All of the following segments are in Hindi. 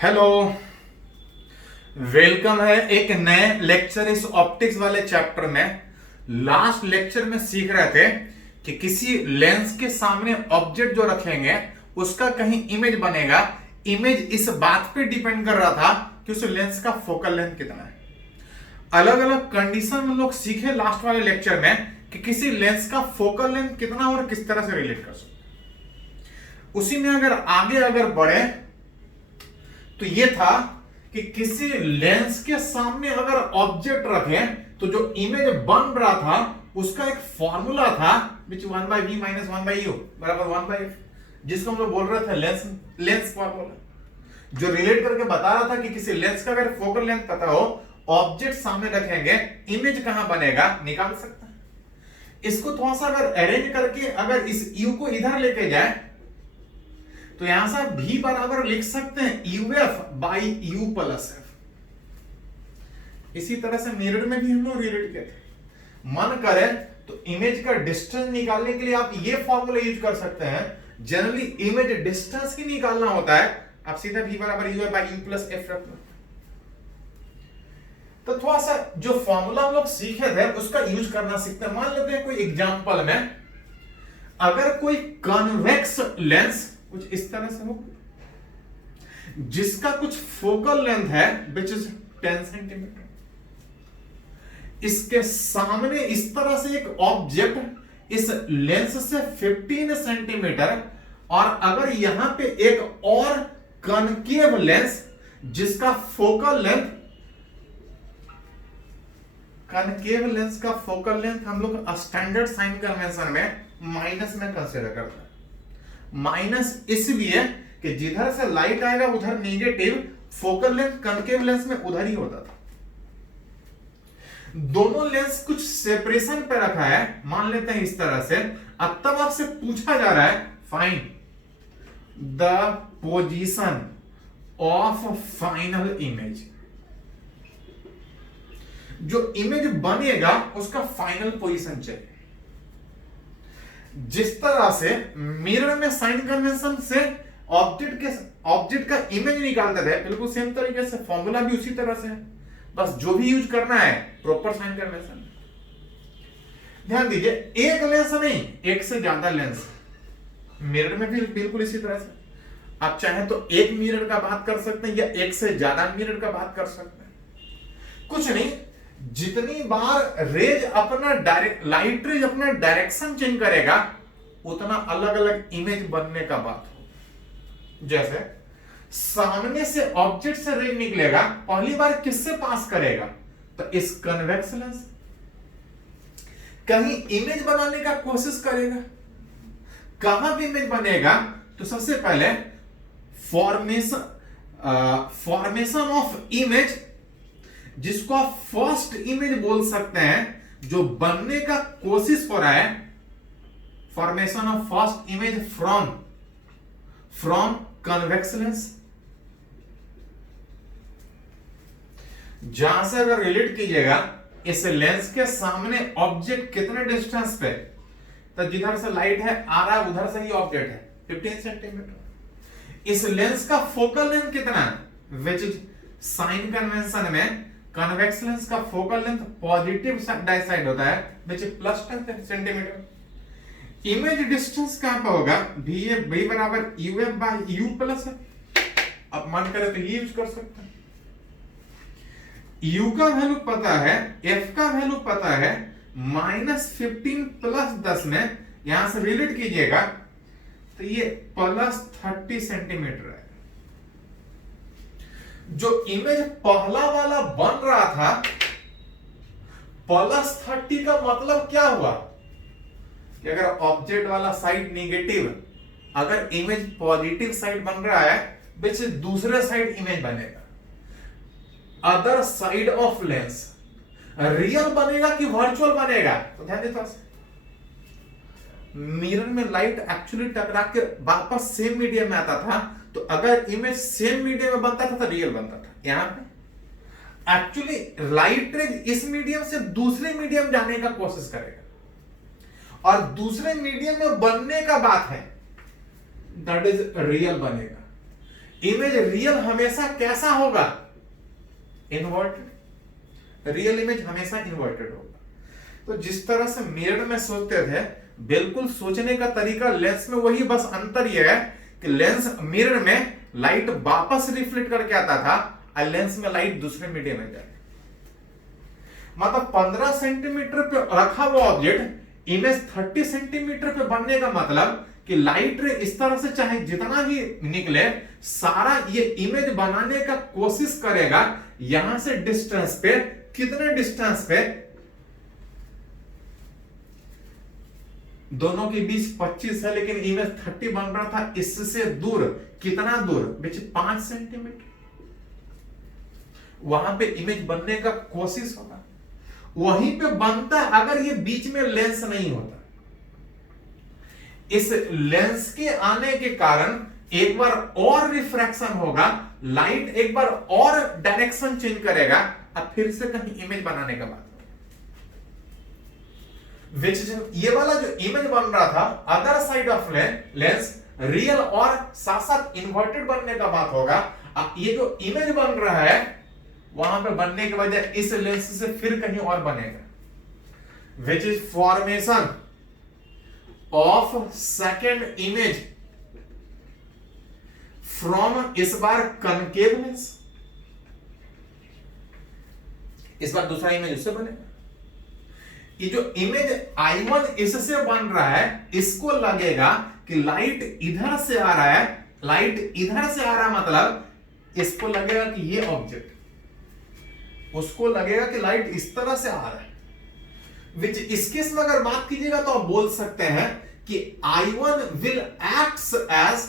हेलो, वेलकम है एक नए लेक्चर इस ऑप्टिक्स वाले चैप्टर में। लास्ट लेक्चर में सीख रहे थे कि किसी लेंस के सामने ऑब्जेक्ट जो रखेंगे उसका कहीं इमेज बनेगा। इमेज इस बात पे डिपेंड कर रहा था कि उस लेंस का फोकल लेंथ कितना है। अलग अलग कंडीशन में लोग सीखे लास्ट वाले लेक्चर में कि किसी लेंस का फोकल लेंथ कितना और किस तरह से रिलेट कर सकते। उसी में अगर बढ़े तो ये था कि किसी लेंस के सामने अगर ऑब्जेक्ट रखें तो जो इमेज बन रहा था उसका एक फॉर्मूला था विच 1/v - 1/u बराबर 1/f, जिसको हम लोग बोल रहे थे लेंस फॉर्मूला, जो रिलेट करके बता रहा था कि किसी लेंस का अगर फोकल लेंथ पता हो, ऑब्जेक्ट सामने रखेंगे, इमेज कहां बनेगा निकाल सकते हैं। इसको थोड़ा सा अगर अरेंज करके अगर इस u को इधर लेके जाए तो यहां से v बराबर लिख सकते हैं uf/u + f। इसी तरह से मिरर में भी हम लोग रिलेट किए थे। मन करे तो इमेज का डिस्टेंस निकालने के लिए आप ये फॉर्मूला यूज कर सकते हैं। जनरली इमेज डिस्टेंस की निकालना होता है, आप सीधा v बराबर uf/u + f रख लो। तो थोड़ा सा जो फॉर्मूला हम लोग सीखे थे उसका यूज करना सीखते हैं। मान लेते हैं कोई एग्जांपल में अगर कोई कन्वेक्स लेंस कुछ इस तरह से हो जिसका कुछ फोकल लेंथ है विच इज 10 सेंटीमीटर, इसके सामने इस तरह से एक ऑब्जेक्ट इस लेंस से 15 सेंटीमीटर, और अगर यहां पे एक और कनकेव लेंस जिसका फोकल लेंथ, कनकेव लेंस का फोकल लेंथ हम लोग स्टैंडर्ड साइन कन्वेंशन में माइनस में कंसीडर करते हैं। माइनस इसलिए कि जिधर से लाइट आएगा उधर negative, focal length concave lens में उधर ही होता था। दोनों लेंस कुछ सेपरेशन पे रखा है, मान लेते हैं इस तरह से। अब तब आपसे पूछा जा रहा है find the position of final image, जो इमेज बनेगा उसका फाइनल पोजीशन चाहिए। जिस तरह से मिरर में साइन कन्वेंशन से ऑब्जेक्ट का इमेज निकालते थे, बिल्कुल सेम तरीके से फॉर्मूला भी उसी तरह से है, बस जो भी यूज करना है प्रॉपर साइन कन्वेंशन। ध्यान दीजिए, एक लेंस नहीं, एक से ज्यादा लेंस मिरर में भी बिल्कुल इसी तरह से। आप चाहे तो एक मिरर का बात कर सकते हैं या एक से ज्यादा मिरर का बात कर सकते हैं। कुछ नहीं, जितनी बार रेज अपना लाइट रेज अपना डायरेक्शन चेंज करेगा उतना अलग अलग इमेज बनने का बात हो। जैसे सामने से ऑब्जेक्ट से रेज निकलेगा, पहली बार किससे पास करेगा, तो इस कन्वेक्स लेंस। कहीं इमेज बनाने का कोशिश करेगा, कहां भी इमेज बनेगा तो सबसे पहले फॉर्मेशन ऑफ इमेज, जिसको आप फर्स्ट इमेज बोल सकते हैं, जो बनने का कोशिश हो रहा है, formation of first image from convex lens. जहां से अगर रिलेट कीजिएगा, इस लेंस के सामने ऑब्जेक्ट कितने डिस्टेंस पे, तो जिधर से लाइट है आ रहा है उधर से ही ऑब्जेक्ट है 15 सेंटीमीटर। इस लेंस का फोकल लेंथ कितना है, विच इज साइन कन्वेंशन में कन्वेक्स लेंस का फोकल लेंथ पॉजिटिव साइड होता है, which is +10 centimetre. Image distance कहां पे होगा, v बराबर uf/u + f। अब मन करे तो ये यूज कर सकते हैं। u का वैल्यू पता है, f का वैल्यू पता है, -15 + 10 में यहां से रिलेट कीजिएगा तो ये +30 सेंटीमीटर है। जो इमेज पहला वाला बन रहा था, +30 का मतलब क्या हुआ कि अगर ऑब्जेक्ट वाला साइड नेगेटिव, अगर इमेज पॉजिटिव साइड बन रहा है, विच दूसरे साइड इमेज बनेगा, other side of lens. Real बनेगा कि वर्चुअल बनेगा, तो ध्यान देता है मिरर में लाइट एक्चुअली टकरा के वापस सेम मीडियम में आता था, तो अगर इमेज सेम मीडियम में बनता था तो रियल बनता था। यहां पे एक्चुअली लाइट रेज इस मीडियम से दूसरे मीडियम जाने का कोशिश करेगा और दूसरे मीडियम में बनने का बात है, दैट इज रियल बनेगा। इमेज रियल हमेशा कैसा होगा? इन्वर्टेड। रियल इमेज हमेशा इन्वर्टेड होगा। तो जिस तरह से मिरर में सोचते थे, बिल्कुल सोचने का तरीका लेंस में वही, बस अंतर यह है कि लेंस मिरर में लाइट वापस रिफ्लेक्ट करके आता था और लेंस में लाइट दूसरे मीडियम में जाए। मतलब 15 सेंटीमीटर पे रखा हुआ ऑब्जेक्ट इमेज 30 सेंटीमीटर पे बनने का मतलब कि लाइट रे इस तरह से चाहे जितना भी निकले, सारा ये इमेज बनाने का कोशिश करेगा। यहां से डिस्टेंस पे, कितने डिस्टेंस पे? दोनों के बीच 25 है, लेकिन इमेज 30 बन रहा था इससे दूर। कितना दूर? बीच 5 सेंटीमीटर। वहां पे इमेज बनने का कोशिश होगा, वहीं पे बनता अगर ये बीच में लेंस नहीं होता। इस लेंस के आने के कारण एक बार और रिफ्रैक्शन होगा, लाइट एक बार और डायरेक्शन चेंज करेगा और फिर से कहीं इमेज बनाने का बात। ये वाला जो इमेज बन रहा था other side of lens, real और साथ साथ इन्वर्टेड बनने का बात होगा। अब ये जो इमेज बन रहा है वहां पे बनने के बजाय इस लेंस से फिर कहीं और बनेगा, which is formation of second image from, इस बार कनकेव लेंस, इस बार दूसरा इमेज उससे बनेगा। ये जो इमेज I1 इससे बन रहा है, इसको लगेगा कि लाइट इधर से आ रहा है, लाइट इधर से आ रहा है, मतलब इसको लगेगा कि ये ऑब्जेक्ट, उसको लगेगा कि लाइट इस तरह से आ रहा है। विच इस केस में अगर बात कीजिएगा तो आप बोल सकते हैं कि I1 विल एक्ट्स एज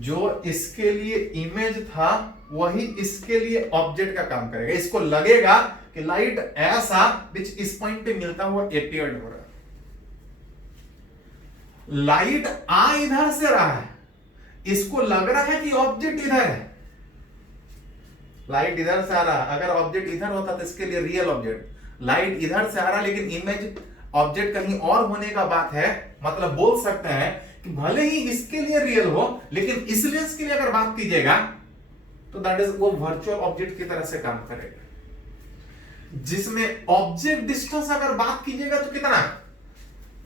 जो इसके लिए इमेज था वही इसके लिए ऑब्जेक्ट का काम करेगा। इसको लगेगा कि लाइट ऐसा विच इस पॉइंट पे मिलता हुआ अपीयर्ड हो रहा है। लाइट आ इधर से रहा है, इसको लग रहा है कि ऑब्जेक्ट इधर है। लाइट इधर से आ रहा है, अगर ऑब्जेक्ट इधर होता तो इसके लिए रियल ऑब्जेक्ट। लाइट इधर से आ रहा है लेकिन इमेज ऑब्जेक्ट कहीं और होने का बात है, मतलब बोल सकते हैं कि भले ही इसके लिए रियल हो लेकिन इस लेंस के लिए अगर बात कीजिएगा तो दैट इज वो वर्चुअल ऑब्जेक्ट की तरह से काम करेगा। जिसमें ऑब्जेक्ट डिस्टेंस अगर बात कीजिएगा तो कितना,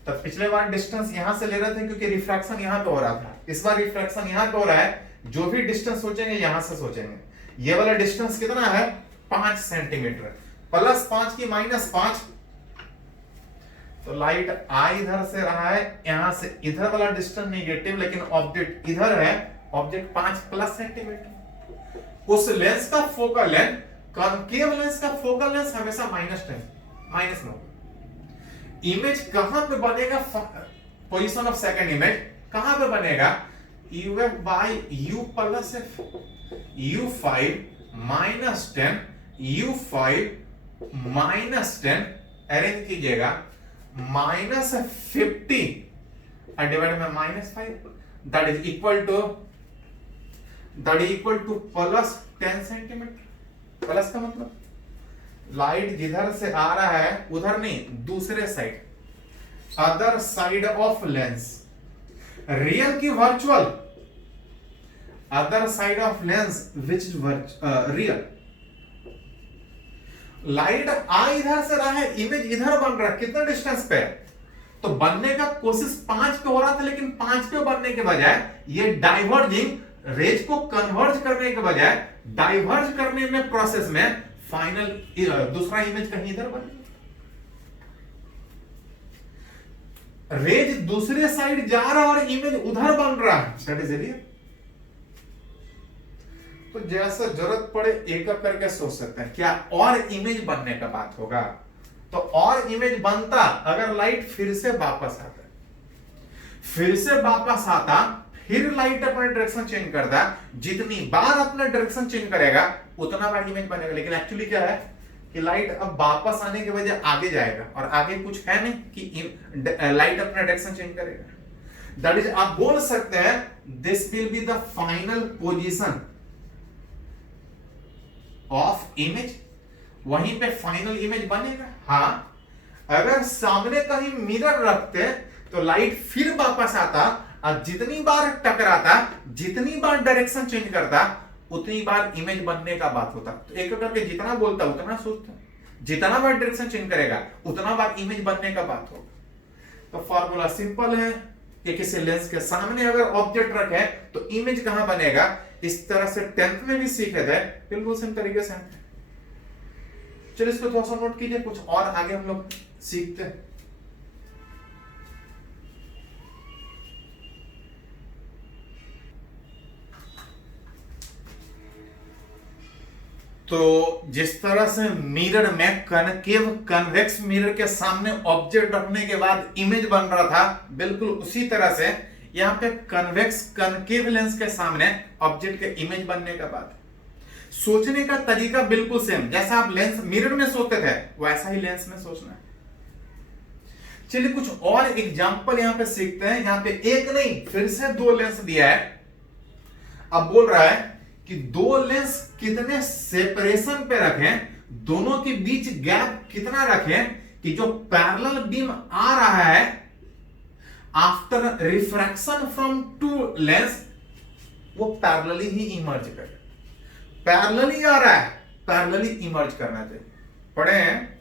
तो पिछले बार डिस्टेंस यहां से ले रहे थे क्योंकि रिफ्रैक्शन यहां पे हो रहा था, इस बार रिफ्रैक्शन यहां पे हो रहा है। जो भी डिस्टेंस सोचेंगे यहां से सोचेंगे। ये वाला डिस्टेंस कितना है? 5 सेंटीमीटर, +5 की -5, तो लाइट आ इधर से रहा है, यहां से इधर वाला डिस्टेंस नेगेटिव, लेकिन ऑब्जेक्ट इधर है, ऑब्जेक्ट 5+ सेंटीमीटर। उस लेंस का फोकल लेंथ, कॉनकेव लेंस का फोकल लेंथ हमेशा -10, -9। इमेज कहां पे बनेगा? पोजीशन ऑफ सेकंड इमेज कहां पे बनेगा? UF by U + F, U5 -10, U5 -10 arrange कीजिएगा, -50 डिवाइड में -5, that is equal to +10 centimetre. Plus का मतलब लाइट जिधर से आ रहा है उधर नहीं, दूसरे side, other side of lens. Real की virtual, other side of lens which is real. Light आ इधर से रहा है, इमेज इधर बन रहा है, कितना डिस्टेंस पे? तो बनने का कोशिश 5 पे हो रहा था, लेकिन 5 पे बनने के बजाय ये डाइवर्जिंग रेज को कन्वर्ज करने के बजाय डाइवर्ज करने में प्रोसेस में फाइनल दूसरा इमेज कहीं इधर बन, रेज दूसरे साइड जा रहा और इमेज उधर बन रहा है, दैट इज रियल। तो जैसा जरूरत पड़े एक एक करके सोच सकते हैं क्या और इमेज बनने का बात होगा, तो और इमेज बनता अगर लाइट फिर से वापस आता, फिर से वापस आता, फिर लाइट अपना डायरेक्शन चेंज करता, जितनी बार अपना डायरेक्शन चेंज करेगा उतना बार इमेज बनेगा। लेकिन एक्चुअली क्या है कि लाइट अब वापस आने के वजह आगे जाएगा और आगे कुछ है नहीं कि लाइट अपना डायरेक्शन चेंज करेगा। दैट इज, आप बोल सकते हैं this will be the final position of image, वहीं पे फाइनल इमेज बनेगा। हाँ, अगर सामने कहीं मिरर रखते तो लाइट फिर वापस आता और जितनी बार टकराता, जितनी बार डायरेक्शन चेंज करता, उतनी बार इमेज बनने का बात होता। तो एक करके जितना बोलता उतना सोचता, जितना बार डायरेक्शन चेंज करेगा उतना बार इमेज बनने का बात होगा। तो फॉर्मूला सिंपल है कि किसी लेंस के सामने अगर ऑब्जेक्ट रखे तो इमेज कहां बनेगा। इस तरह से 10th में भी सीखे थे, बिल्कुल सेम तरीके से। चलिए इसको थोड़ा सा नोट कीजिए, कुछ और आगे हम लोग सीखते हैं। तो जिस तरह से मिरर में कनकेव कन्वेक्स मिरर के सामने ऑब्जेक्ट रखने के बाद इमेज बन रहा था, बिल्कुल उसी तरह से यहां पे कन्वेक्स कनकेव लेंस के सामने ऑब्जेक्ट के इमेज बनने का बाद सोचने का तरीका बिल्कुल सेम, जैसा आप लेंस मिरर में सोचते थे वैसा ही लेंस में सोचना है। चलिए कुछ और एग्जांपल यहां पे सीखते हैं। यहां पे एक नहीं फिर से दो लेंस दिया है। अब बोल रहा है कि दो लेंस कितने सेपरेशन पे रखें, दोनों के बीच गैप कितना रखें कि जो पैरेलल बीम आ रहा है after refraction from two lens वो पैरेलली ही इमर्ज करे। पैरेलली आ रहा है, पैरेलली इमर्ज करना चाहिए। पढ़े हैं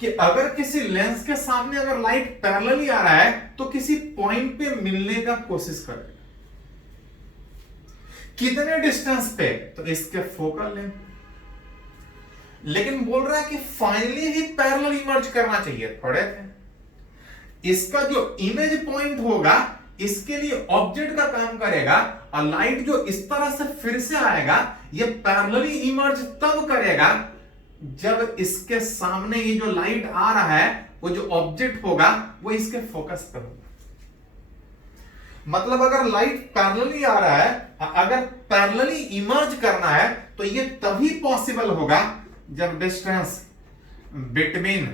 कि अगर किसी लेंस के सामने अगर लाइट पैरेलली आ रहा है तो किसी पॉइंट पे मिलने का कोशिश करेगा। कितने डिस्टेंस पे, तो इसके फोकल लेंथ। लेकिन बोल रहा है कि फाइनली ही पैरेलल इमर्ज करना चाहिए। पढ़े थे इसका जो इमेज पॉइंट होगा इसके लिए ऑब्जेक्ट का काम करेगा और लाइट जो इस तरह से फिर से आएगा ये पैरेलली इमर्ज तब करेगा जब इसके सामने ये जो लाइट आ रहा है वो जो ऑब्जेक्ट होगा वो इसके फोकस पे होगा। मतलब अगर लाइट पैरेलली आ रहा है, अगर पैरेलली इमर्ज करना है तो ये तभी पॉसिबल होगा जब डिस्टेंस बिटवीन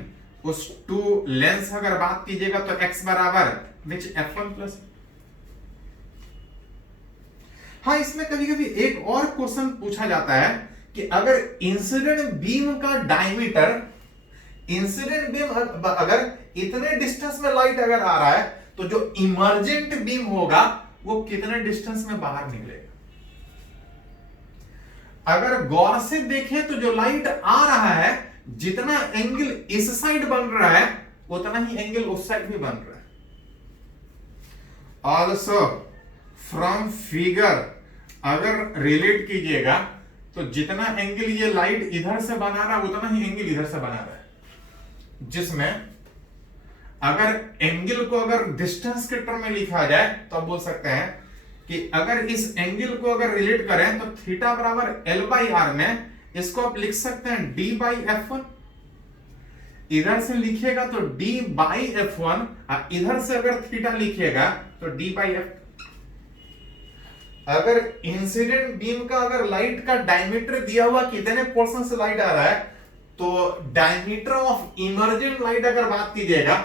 उस टू लेंस अगर बात कीजिएगा तो x बराबर विच f1 प्लस। हाँ, इसमें कभी कभी एक और क्वेश्चन पूछा जाता है कि अगर इंसिडेंट बीम का डायमीटर, इंसिडेंट बीम अगर इतने डिस्टेंस में लाइट अगर आ रहा है तो जो इमर्जेंट बीम होगा वो कितने डिस्टेंस में बाहर निकलेगा। अगर गौर से देखें तो जो लाइट आ रहा है जितना एंगल इस साइड बन रहा है उतना ही एंगल उस साइड भी बन रहा है। ऑल्सो फ्रॉम फिगर अगर रिलेट कीजिएगा तो जितना एंगल ये लाइट इधर से बना रहा है उतना ही एंगल इधर से बना रहा है, जिसमें अगर एंगल को अगर डिस्टेंस के टर्म में लिखा जाए तो आप बोल सकते हैं कि अगर इस एंगल को अगर रिलेट करें तो थीटा बराबर L बाई आर में इसको आप लिख सकते हैं D बाई F1। इधर से लिखिएगा तो D बाई F1, इधर से अगर थीटा लिखिएगा तो D बाई F। अगर इंसिडेंट बीम का अगर लाइट का डायमीटर दिया हुआ कितने पोर्शन से लाइट आ रहा है तो डायमीटर ऑफ इमर्जेंट लाइट अगर बात कीजिएगा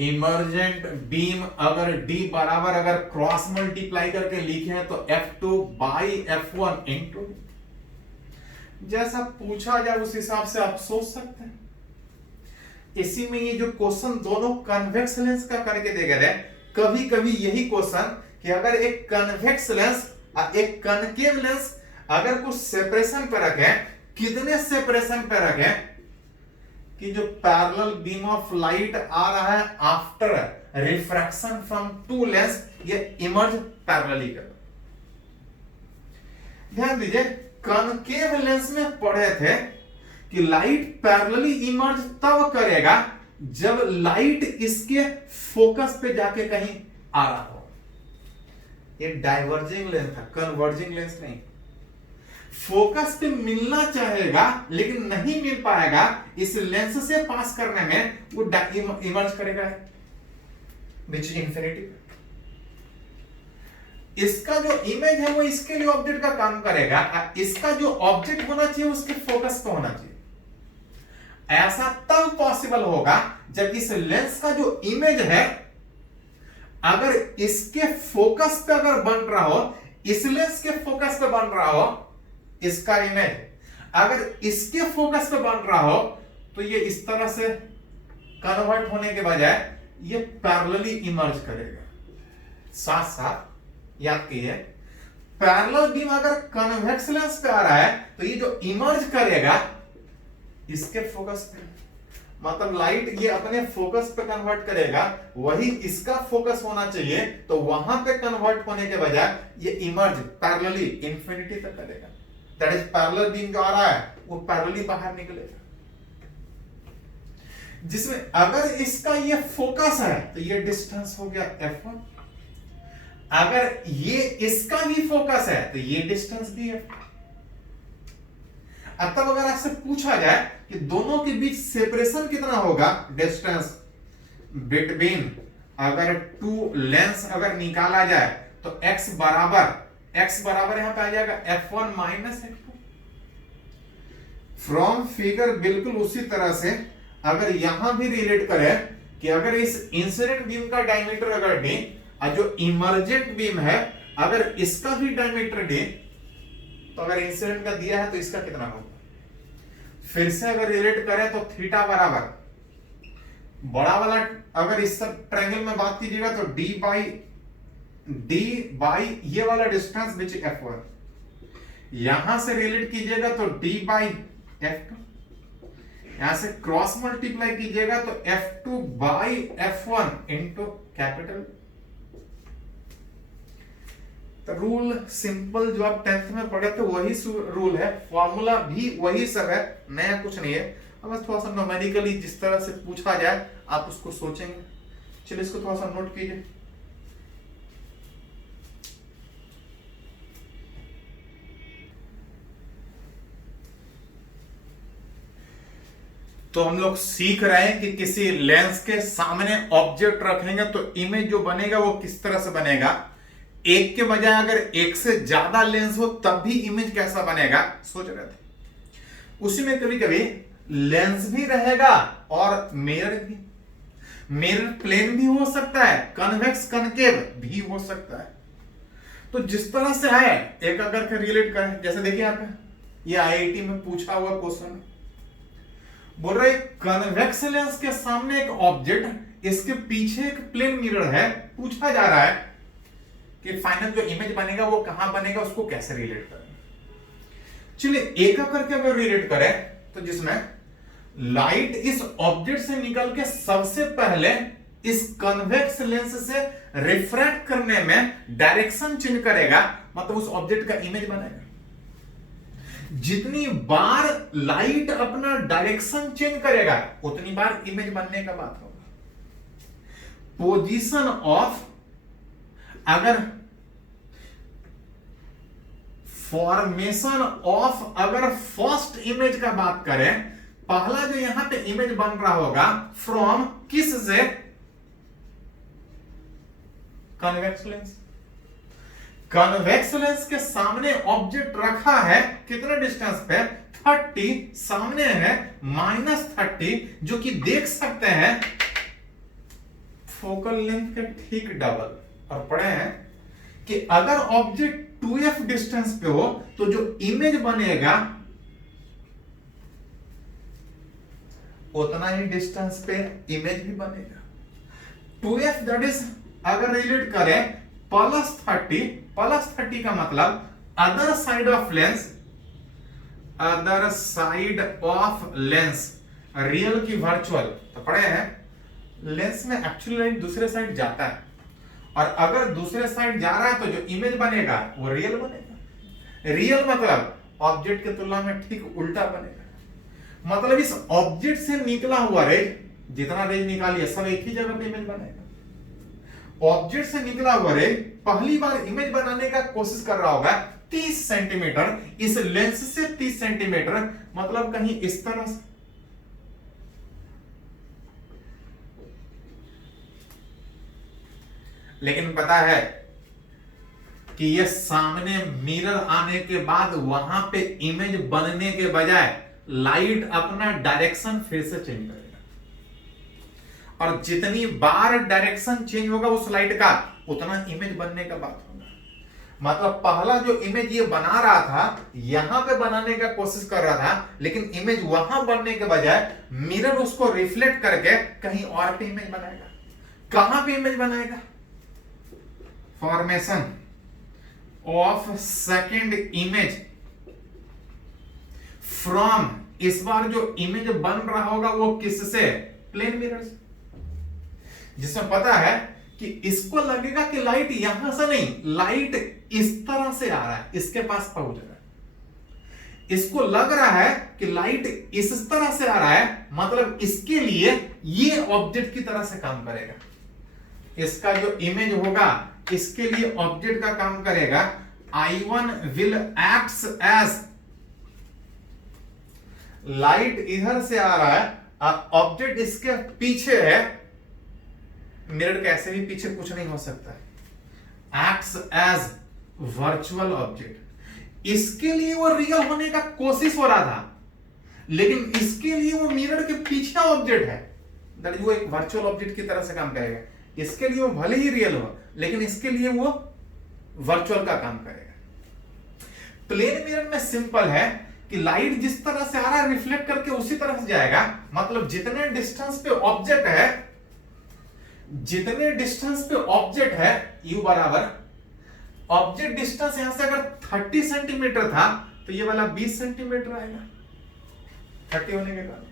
इमर्जेंट बीम अगर D बराबर अगर क्रॉस मल्टीप्लाई करके लिखे हैं तो F2 बाई F1 इंटू, जैसा पूछा जाए उस हिसाब से आप सोच सकते हैं। इसी में ये जो क्वेश्चन दोनों कन्वेक्स लेंस का करके दे गए, कभी कभी यही क्वेश्चन कि अगर एक कन्वेक्स लेंस और एक कनकेव लेंस अगर कुछ सेपरेशन पे रखें, कितने सेपरेशन पे रखें कि जो पैरेलल बीम ऑफ लाइट आ रहा है after refraction from two lens ये इमर्ज पैरेलली कर। ध्यान दीजिए कनकेव लेंस में पढ़े थे कि लाइट पैरेलली इमर्ज तब करेगा जब लाइट इसके फोकस पे जाके कहीं आ रहा हो। ये डाइवर्जिंग लेंस था, कन्वर्जिंग लेंस नहीं। फोकस पे मिलना चाहेगा लेकिन नहीं मिल पाएगा, इस लेंस से पास करने में वो इमर्ज करेगा विच इंफिनिटी। इसका जो इमेज है वो इसके लिए ऑब्जेक्ट का काम करेगा, इसका जो ऑब्जेक्ट होना चाहिए उसके फोकस पे होना चाहिए। ऐसा तब पॉसिबल होगा जब इस लेंस का जो इमेज है अगर इसके फोकस पे अगर बन रहा हो, इस लेंस के फोकस पे बन रहा हो इसका इमेज, अगर इसके फोकस पे बन रहा हो तो ये इस तरह से कन्वर्ट होने के बजाय ये पैरेलली इमर्ज करेगा। साथ साथ याद कीजिए, पैरेलल बीम अगर कन्वेक्स लेंस पे आ रहा है तो ये जो इमर्ज करेगा इसके फोकस पे, मतलब लाइट ये अपने फोकस पे कन्वर्ट करेगा, वही इसका फोकस होना चाहिए, तो वहां पे कन्वर्ट होने के बजाय ये इमर्ज पैरेलली इंफिनिटी तक करेगा। दैट इज पैरेलल बीम जो आ रहा है वो पैरेलली बाहर निकलेगा, जिसमें अगर इसका ये फोकस है तो ये डिस्टेंस हो गया f1, अगर ये इसका भी फोकस है तो ये डिस्टेंस भी है। अब तब अगर आपसे पूछा जाए कि दोनों के बीच सेपरेशन कितना होगा, डिस्टेंस बिटवीन अगर टू लेंस अगर निकाला जाए तो x बराबर यहां पे आ जाएगा f1 minus f2। From figure बिल्कुल उसी तरह से अगर यहां भी रिलेट करें कि अगर इस इंसिडेंट बीम का डायमीटर अगर d और जो इमर्जेंट बीम है अगर इसका भी डायमीटर d, तो अगर इंसिडेंट का दिया है तो इसका कितना होगा। फिर से अगर रिलेट करें तो थीटा बराबर बड़ा वाला, अगर इस सब ट्रायंगल में बात कीजिएगा तो d बाई ये वाला डिस्टेंस विच f1, यहां से रिलेट कीजिएगा तो d बाई f2, यहां से क्रॉस मल्टीप्लाई कीजिएगा तो f2 by f1 into capital. तो रूल सिंपल जो आप 10th में पढ़े थे वही रूल है, फॉर्मूला भी वही सब है, नया कुछ नहीं है। अब बस थोड़ा सा न्यूमेरिकली जिस तरह से पूछा जाए आप उसको सोचेंगे। चलिए इसको थोड़ा सा नोट कीजिए। तो हम लोग सीख रहे हैं कि किसी लेंस के सामने ऑब्जेक्ट रखेंगे तो इमेज जो बनेगा वो किस तरह से बनेगा। एक के बजाय अगर एक से ज्यादा लेंस हो तब भी इमेज कैसा बनेगा सोच रहे थे। उसी में कभी कभी लेंस भी रहेगा और मिरर भी, मिरर प्लेन भी हो सकता है, कन्वेक्स कनकेव भी हो सकता है। तो जिस तरह से है एक अगर के रिलेट करें, जैसे देखिए आप ये आईआईटी में पूछा हुआ क्वेश्चन बोल रहे कन्वेक्स लेंस के सामने एक ऑब्जेक्ट, इसके पीछे एक प्लेन मिरर है, पूछा जा रहा है कि फाइनल जो इमेज बनेगा वो कहां बनेगा, उसको कैसे रिलेट करें। चलिए एक करके अगर रिलेट करें तो जिसमें लाइट इस ऑब्जेक्ट से निकल के सबसे पहले इस कन्वेक्स लेंस से रिफ्रैक्ट करने में डायरेक्शन चेंज करेगा, मतलब उस ऑब्जेक्ट का इमेज बनेगा। जितनी बार लाइट अपना डायरेक्शन चेंज करेगा उतनी बार इमेज बनने का बात होगा। पोजीशन ऑफ, अगर फॉर्मेशन ऑफ अगर फर्स्ट इमेज का बात करें, पहला जो यहां पे इमेज बन रहा होगा फ्रॉम किस से, कन्वेक्स लेंस। कन्वेक्स लेंस के सामने ऑब्जेक्ट रखा है कितना डिस्टेंस पे, 30, सामने है -30, जो कि देख सकते हैं फोकल लेंथ के ठीक डबल। और पढ़े हैं कि अगर ऑब्जेक्ट 2f डिस्टेंस पे हो तो जो इमेज बनेगा उतना ही डिस्टेंस पे इमेज भी बनेगा। 2f दैट इज अगर रिलेट करें +30 का मतलब other side of lens, other side of lens, real की वर्चुअल। तो पढ़े हैं लेंस में एक्चुअल लाइट दूसरे साइड जाता है, और अगर दूसरे साइड जा रहा है तो जो इमेज बनेगा वो रियल बनेगा। रियल मतलब ऑब्जेक्ट की तुलना में ठीक उल्टा बनेगा, मतलब इस ऑब्जेक्ट से निकला हुआ रेज, जितना रेज निकालिए सब एक ही जगह पे इमेज बनेगा। ऑब्जेक्ट से निकला हुआ रेज पहली बार इमेज बनाने का कोशिश कर रहा होगा 30 सेंटीमीटर, इस लेंस से 30 सेंटीमीटर, मतलब कहीं इस तरह से। लेकिन पता है कि ये सामने मिरर आने के बाद वहां पे इमेज बनने के बजाय लाइट अपना डायरेक्शन फिर से चेंज करेगा, और जितनी बार डायरेक्शन चेंज होगा उस लाइट का उतना इमेज बनने का बात होगा। मतलब पहला जो इमेज ये बना रहा था यहां पे बनाने का कोशिश कर रहा था, लेकिन इमेज वहां बनने के बजाय मिरर उसको रिफ्लेक्ट करके कहीं और पे इमेज बनाएगा। कहां पे इमेज बनाएगा? Formation of second image from, इस बार जो इमेज बन रहा होगा वो किससे? प्लेन मिरर से, जिसमें पता है कि इसको लगेगा कि लाइट यहां से नहीं, लाइट इस तरह से आ रहा है, इसके पास पहुंच रहा है। इसको लग रहा है कि लाइट इस तरह से आ रहा है, मतलब इसके लिए ये ऑब्जेक्ट की तरह से काम करेगा। इसका जो इमेज होगा इसके लिए ऑब्जेक्ट का काम करेगा। I1 will acts as, light इधर से आ रहा है, ऑब्जेक्ट इसके पीछे है, मिरर कैसे भी पीछे कुछ नहीं हो सकता है। एक्ट्स एज वर्चुअल ऑब्जेक्ट, इसके लिए वो रियल होने का कोशिश हो रहा था, लेकिन इसके लिए वो मिरर के पीछे ऑब्जेक्ट है, दैट वो एक वर्चुअल ऑब्जेक्ट की तरह से काम करेगा। इसके लिए वो भले ही रियल हो, लेकिन इसके लिए वो वर्चुअल का काम करेगा। प्लेन मिरर में सिंपल है कि लाइट जिस तरह से आ रहा है रिफ्लेक्ट करके उसी तरह से जाएगा, मतलब जितने डिस्टेंस पे ऑब्जेक्ट है, जितने डिस्टेंस पे ऑब्जेक्ट है u बराबर, ऑब्जेक्ट डिस्टेंस यहां से अगर 30 सेंटीमीटर था तो ये वाला 20 सेंटीमीटर आएगा, 30 होने के कारण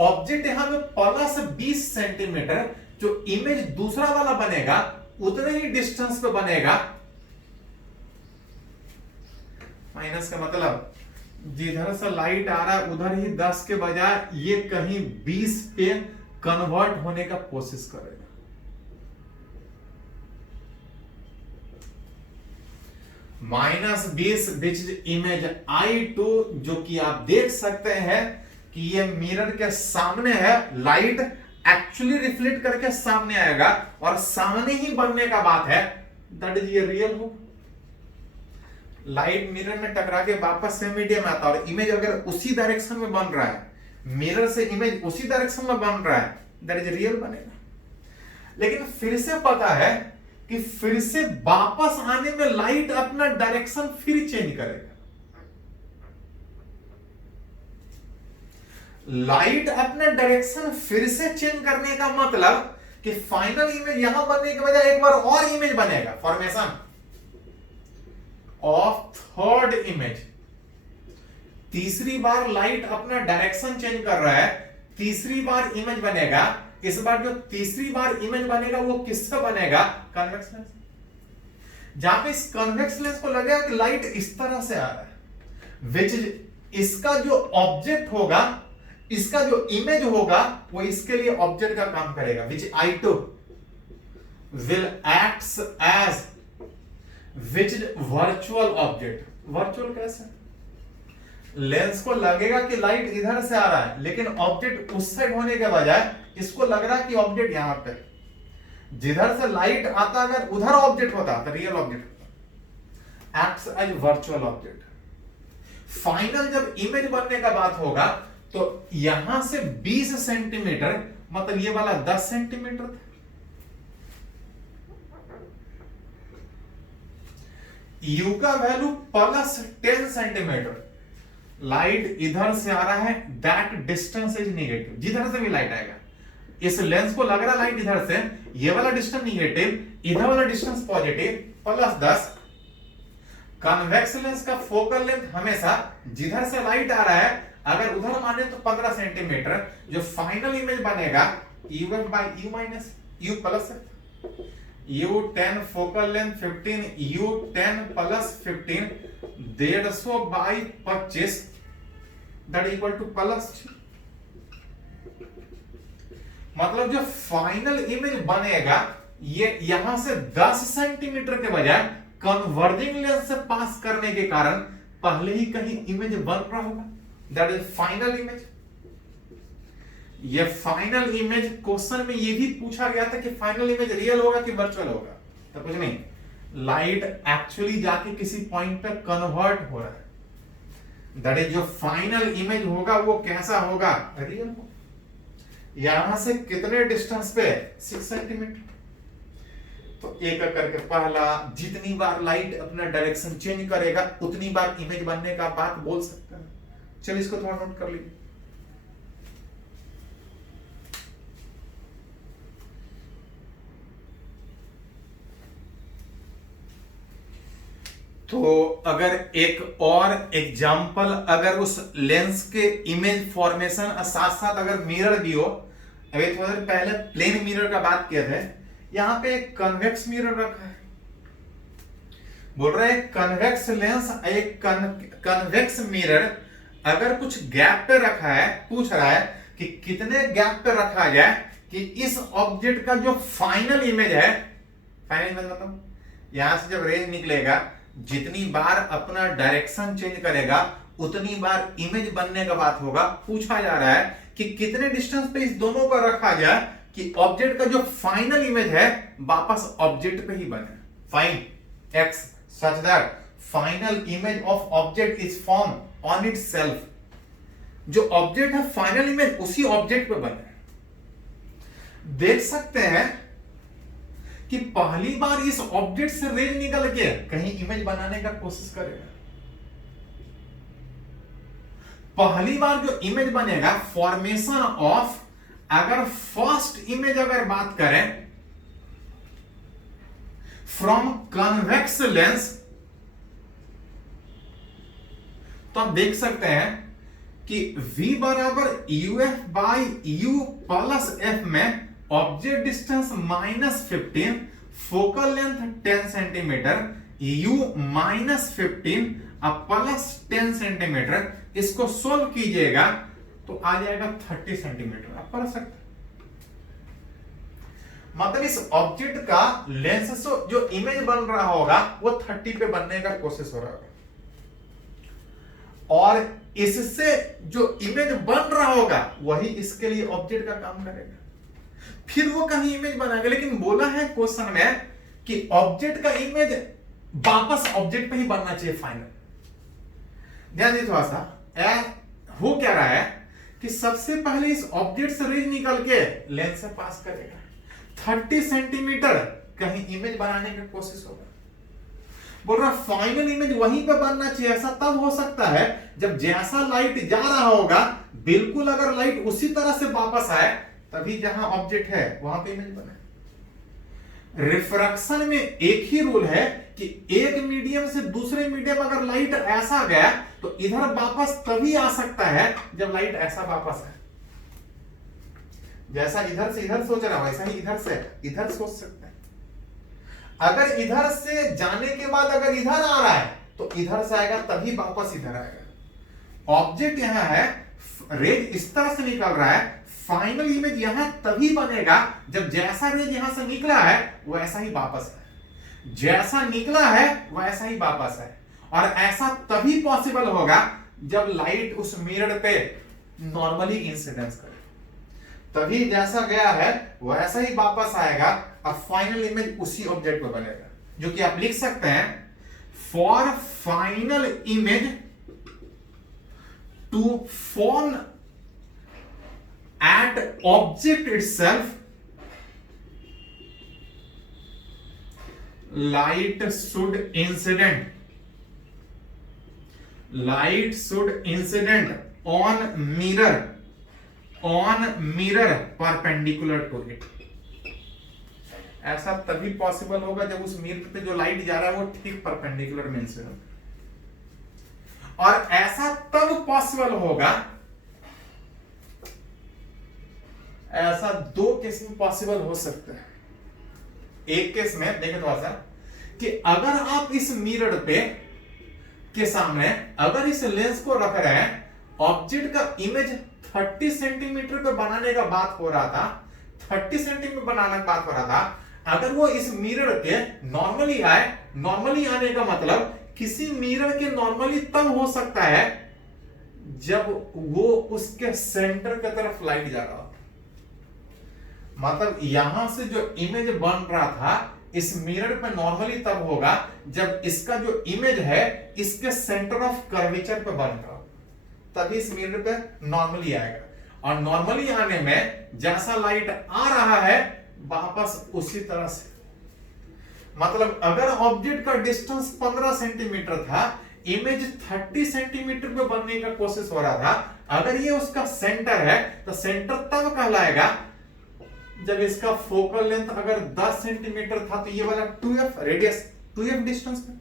ऑब्जेक्ट यहां पे प्लस 20 सेंटीमीटर, जो इमेज दूसरा वाला बनेगा उतने ही डिस्टेंस पे बनेगा। माइनस का मतलब जिधर से लाइट आ रहा है उधर ही 10 के बजाय ये कहीं 20 पे कन्वर्ट होने का कोशिश करेगा। -20 विच इज इमेज I2, जो कि आप देख सकते हैं कि ये मिरर के सामने है, लाइट एक्चुअली रिफ्लेक्ट करके सामने आएगा और सामने ही बनने का बात है, दैट इज ये रियल हो। लाइट मिरर में टकरा के वापस से मीडियम आता है और इमेज अगर उसी डायरेक्शन में बन रहा है, मिरर से इमेज उसी डायरेक्शन में बन रहा है, दैट इज रियल बनेगा। लेकिन फिर से पता है कि फिर से वापस आने में लाइट अपना डायरेक्शन फिर चेंज करेगा। लाइट अपना डायरेक्शन फिर से चेंज करने का मतलब कि फाइनल इमेज यहां बनने के बजाय एक बार और इमेज बनेगा। फॉर्मेशन ऑफ थर्ड इमेज, तीसरी बार लाइट अपना डायरेक्शन चेंज कर रहा है, तीसरी बार इमेज बनेगा। इस बार जो तीसरी बार इमेज बनेगा वो किससे बनेगा? Convex lens. जहां पे इस कन्वेक्स लेंस को लगेगा कि लाइट इस तरह से आ रहा है, विच इसका जो ऑब्जेक्ट होगा, इसका जो इमेज होगा वो इसके लिए ऑब्जेक्ट का काम करेगा, विच I2 will acts as which virtual object. Virtual कैसे? लेंस को लगेगा कि लाइट इधर से आ रहा है, लेकिन ऑब्जेक्ट उस साइड होने के बजाय इसको लग रहा है कि ऑब्जेक्ट यहां पे, जिधर से लाइट आता अगर उधर ऑब्जेक्ट होता तो रियल ऑब्जेक्ट होता। Acts as virtual object. Final जब इमेज बनने का बात होगा तो यहां से 20 सेंटीमीटर, मतलब ये वाला 10 सेंटीमीटर था, U का वैल्यू +10 सेंटीमीटर, लाइट इधर से आ रहा है, दैट डिस्टेंस इज नेगेटिव। जिधर से भी लाइट आएगा, इस लेंस को लग रहा है लाइट इधर से, ये वाला डिस्टेंस नेगेटिव, इधर वाला डिस्टेंस पॉजिटिव, +10। कन्वेक्स लेंस का फोकल लेंथ हमेशा जिधर से लाइट आ रहा है अगर उधर माने तो 15 सेंटीमीटर, जो फाइनल इमेज बनेगा U1 by U minus U plus U10 focal length 15, U10 plus 15 150 by 25 that equal to +6। मतलब जो फाइनल इमेज बनेगा ये यहां से 10 सेंटीमीटर के बजाय कन्वर्जिंग लेंस से पास करने के कारण पहले ही कहीं इमेज बन रहा होगा, दैट इज फाइनल इमेज। ये फाइनल इमेज क्वेश्चन में ये भी पूछा गया था कि फाइनल इमेज रियल होगा कि वर्चुअल होगा, तो कुछ नहीं, लाइट एक्चुअली जाके किसी पॉइंट पे कन्वर्ट हो रहा है, दैट इज जो फाइनल इमेज होगा वो कैसा होगा? रियल होगा। यहां से कितने डिस्टेंस पे? 6 सेंटीमीटर। तो एक एक करके पहला, जितनी बार लाइट अपना डायरेक्शन चेंज करेगा उतनी बार इमेज बनने का बात बोल सकते हैं। चलिए इसको थोड़ा नोट कर लीजिए। तो अगर एक और एग्जाम्पल, अगर उस लेंस के इमेज फॉर्मेशन साथ साथ अगर मिरर भी हो, अभी थोड़ी देर पहले प्लेन मिरर का बात किया था, यहां पे एक कन्वेक्स मिरर रखा है, बोल रहे हैं कन्वेक्स लेंस, एक कन्वेक्स मिरर अगर कुछ गैप पे रखा है, पूछ रहा है कि कितने गैप पे रखा जाए कि इस ऑब्जेक्ट का जो फाइनल इमेज है, फाइनल इमेज मतलब यहां से जब रेज निकलेगा जितनी बार अपना डायरेक्शन चेंज करेगा उतनी बार इमेज बनने का बात होगा। पूछा जा रहा है कि कितने डिस्टेंस पे इस दोनों को रखा जाए कि ऑब्जेक्ट का जो फाइनल इमेज है वापस ऑब्जेक्ट पे ही बने। Find x such that final image of object is form on it self, जो ऑब्जेक्ट है फाइनल इमेज उसी ऑब्जेक्ट पे बने। देख सकते हैं कि पहली बार इस ऑब्जेक्ट से रेज निकल के कहीं इमेज बनाने का कोशिश करेगा। पहली बार जो इमेज बनेगा फॉर्मेशन ऑफ, अगर फर्स्ट इमेज अगर बात करें फ्रॉम कन्वेक्स लेंस, तो आप देख सकते हैं कि V बराबर UF by U plus F में object distance -15, focal length 10 centimetre, U -15 plus 10 centimetre, इसको सोल्व कीजिएगा तो आ जाएगा 30 सेंटीमीटर। आप पढ़ सकते, मतलब इस ऑब्जेक्ट का लेंस से जो इमेज बन रहा होगा वो 30 पे बनने का कोशिश हो रहा होगा, और इससे जो इमेज बन रहा होगा वही इसके लिए ऑब्जेक्ट का काम करेगा, फिर वो कहीं इमेज बनाएगा। लेकिन बोला है क्वेश्चन में कि ऑब्जेक्ट का इमेज वापस ऑब्जेक्ट पे ही बनना चाहिए फाइनल। ध्यान दीजिए थोड़ा सा, हो क्या रहा है कि सबसे पहले इस ऑब्जेक्ट से रेज निकल के लेंस से पास करेगा, 30 सेंटीमीटर कहीं इमेज बनाने की कोशिश होगा। बोल रहा फाइनल इमेज वहीं पे बनना चाहिए। ऐसा तब हो सकता है जब जैसा लाइट जा रहा होगा बिल्कुल अगर लाइट उसी तरह से वापस आए तभी जहां ऑब्जेक्ट है वहां पे इमेज बने। रिफ्रैक्शन में एक ही रूल है कि एक मीडियम से दूसरे मीडियम अगर लाइट ऐसा गया तो इधर वापस तभी आ सकता है जब लाइट ऐसा वापस है। जैसा इधर से इधर सोच रहा वैसा ही इधर से इधर सोच सकते हैं। अगर इधर से जाने के बाद अगर इधर आ रहा है तो इधर से आएगा तभी वापस इधर आएगा। ऑब्जेक्ट यहां है, रेज इस तरह से निकल रहा है, फाइनल इमेज यहां तभी बनेगा जब जैसा रेज यहां से निकला है वैसा ही वापस है, जैसा निकला है वैसा ही वापस है। और ऐसा तभी पॉसिबल होगा जब लाइट उस मिरर पे नॉर्मली इंसिडेंस करे, तभी जैसा गया है वैसा ही वापस आएगा। अब फाइनल इमेज उसी ऑब्जेक्ट पे बनेगा, जो कि आप लिख सकते हैं for final image to form at object itself, light should incident on mirror perpendicular to it। ऐसा तभी पॉसिबल होगा जब उस मिरर पे जो लाइट जा रहा है वो ठीक परपेंडिकुलर में इंसिडेंट, और ऐसा तब पॉसिबल होगा, ऐसा दो केस में पॉसिबल हो सकता है। एक केस में देखें थोड़ा सा कि अगर आप इस मिरर पे के सामने अगर इस लेंस को रख रहे हैं, ऑब्जेक्ट का इमेज 30 सेंटीमीटर पे बनाने का बात हो रहा था, 30 सेंटीमीटर बनाने का बात हो रहा था, अगर वो इस मिरर के नॉर्मली आए, नॉर्मली आने का मतलब किसी मिरर के नॉर्मली तब हो सकता है जब वो उसके सेंटर की तरफ लाइट जा रहा हो। मतलब यहां से जो इमेज बन रहा था इस मिरर पे नॉर्मली तब होगा जब इसका जो इमेज है इसके सेंटर ऑफ कर्वेचर पे बन रहा हो, तभी इस मिरर पे नॉर्मली आएगा। और नॉर्मली आने में जैसा लाइट आ रहा है वापस उसी तरह से, मतलब अगर ऑब्जेक्ट का डिस्टेंस 15 सेंटीमीटर था, इमेज 30 सेंटीमीटर पे बनने का कोशिश हो रहा था, अगर ये उसका सेंटर है तो सेंटर तब कहलाएगा जब इसका फोकल लेंथ अगर 10 सेंटीमीटर था, तो ये वाला 2f रेडियस 2f डिस्टेंस पे।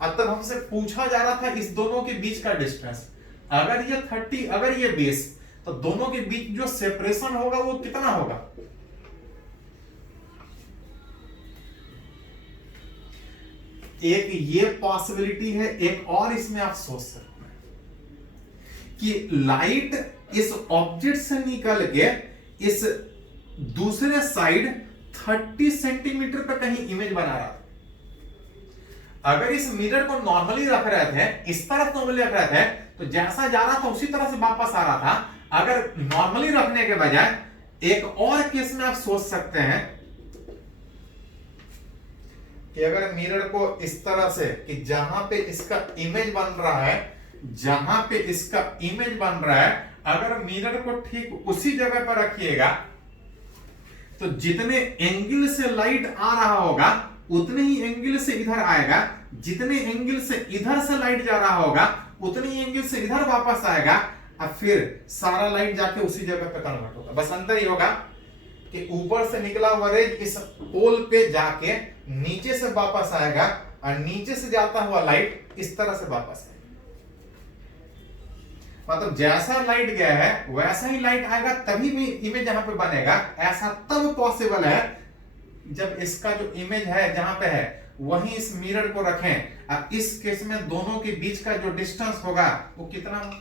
अब तक हमसे पूछा जा रहा था इस दोनों के बीच का डिस्टेंस, अगर ये 30 अगर ये 20, तो दोनों के बीच जो सेपरेशन होगा वो कितना होगा? एक ये पॉसिबिलिटी है, एक और इसमें आप सोच सकते हैं कि लाइट इस ऑब्जेक्ट से निकल के इस दूसरे साइड 30 सेंटीमीटर पर कहीं इमेज बना रहा था। अगर इस मिरर को नॉर्मली रख रहे थे, इस तरफ नॉर्मली रख रहे थे, तो जैसा जा रहा था उसी तरह से वापस आ रहा था। अगर नॉर्मली रखने के बजाय एक और केस में आप सोच सकते हैं कि अगर मिरर को इस तरह से कि जहां पे इसका इमेज बन रहा है, जहां पे इसका इमेज बन रहा है, अगर मिरर को ठीक उसी जगह पर रखिएगा तो जितने एंगल से लाइट आ रहा होगा उतने ही एंगल से इधर आएगा, जितने एंगल से इधर से लाइट जा रहा होगा उतने ही एंगल से इधर वापस आएगा, और फिर सारा लाइट जाके उसी जगह पे कन्वर्ट होगा। बस अंतर ही होगा कि ऊपर से निकला हुआ रेज इस पोल पे जाके नीचे से वापस आएगा, और नीचे से जाता हुआ लाइट इस तरह से वापस आएगा। मतलब जैसा लाइट गया है वैसा ही लाइट आएगा, तभी भी इमेज यहां पे बनेगा। ऐसा तब पॉसिबल है जब इसका जो इमेज है जहां पे है वहीं इस मिरर को रखें। अब इस केस में दोनों के बीच का जो डिस्टेंस होगा वो कितना होगा?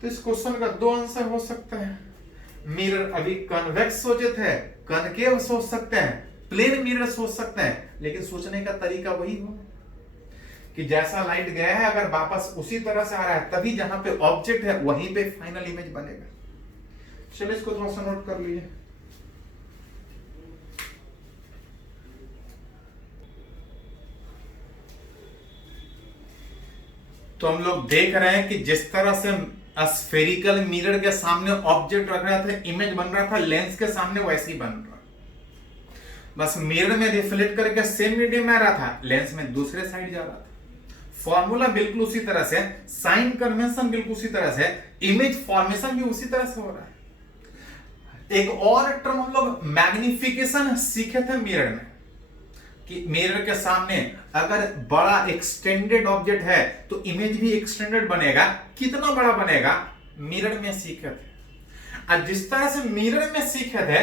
तो इस क्वेश्चन का दो आंसर हो सकता है। मिरर अभी कन्वेक्स सोचे थे, कनकेव सोच सकते हैं, प्लेन मिरर सोच सकते हैं, लेकिन सोचने का तरीका वही हो कि जैसा लाइट गया है अगर वापस उसी तरह से आ रहा है, तभी जहां पे ऑब्जेक्ट है वहीं पे फाइनल इमेज बनेगा। चलिए इसको थोड़ा सा नोट कर लीजिए। तो हम लोग देख रहे हैं कि जिस तरह से स्फेरिकल मिरर के सामने ऑब्जेक्ट रख रहा था, इमेज बन रहा था, लेंस के सामने वैसे ही बन रहा, बस मिरर में रिफ्लेक्ट करके सेम मीडियम में आ रहा था, लेंस में दूसरे साइड जा रहा था। फॉर्मूला बिल्कुल उसी तरह से, साइन कन्वेंशन बिल्कुल उसी तरह से, इमेज फॉर्मेशन भी उसी तरह से हो रहा है। एक और टर्म हम लोग मैग्निफिकेशन सीखे थे मिरर में, कि मिरर के सामने अगर बड़ा एक्सटेंडेड ऑब्जेक्ट है तो इमेज भी एक्सटेंडेड बनेगा। कितना बड़ा बनेगा मिरर में सीखे थे। और जिस तरह से मिरर में सीखे थे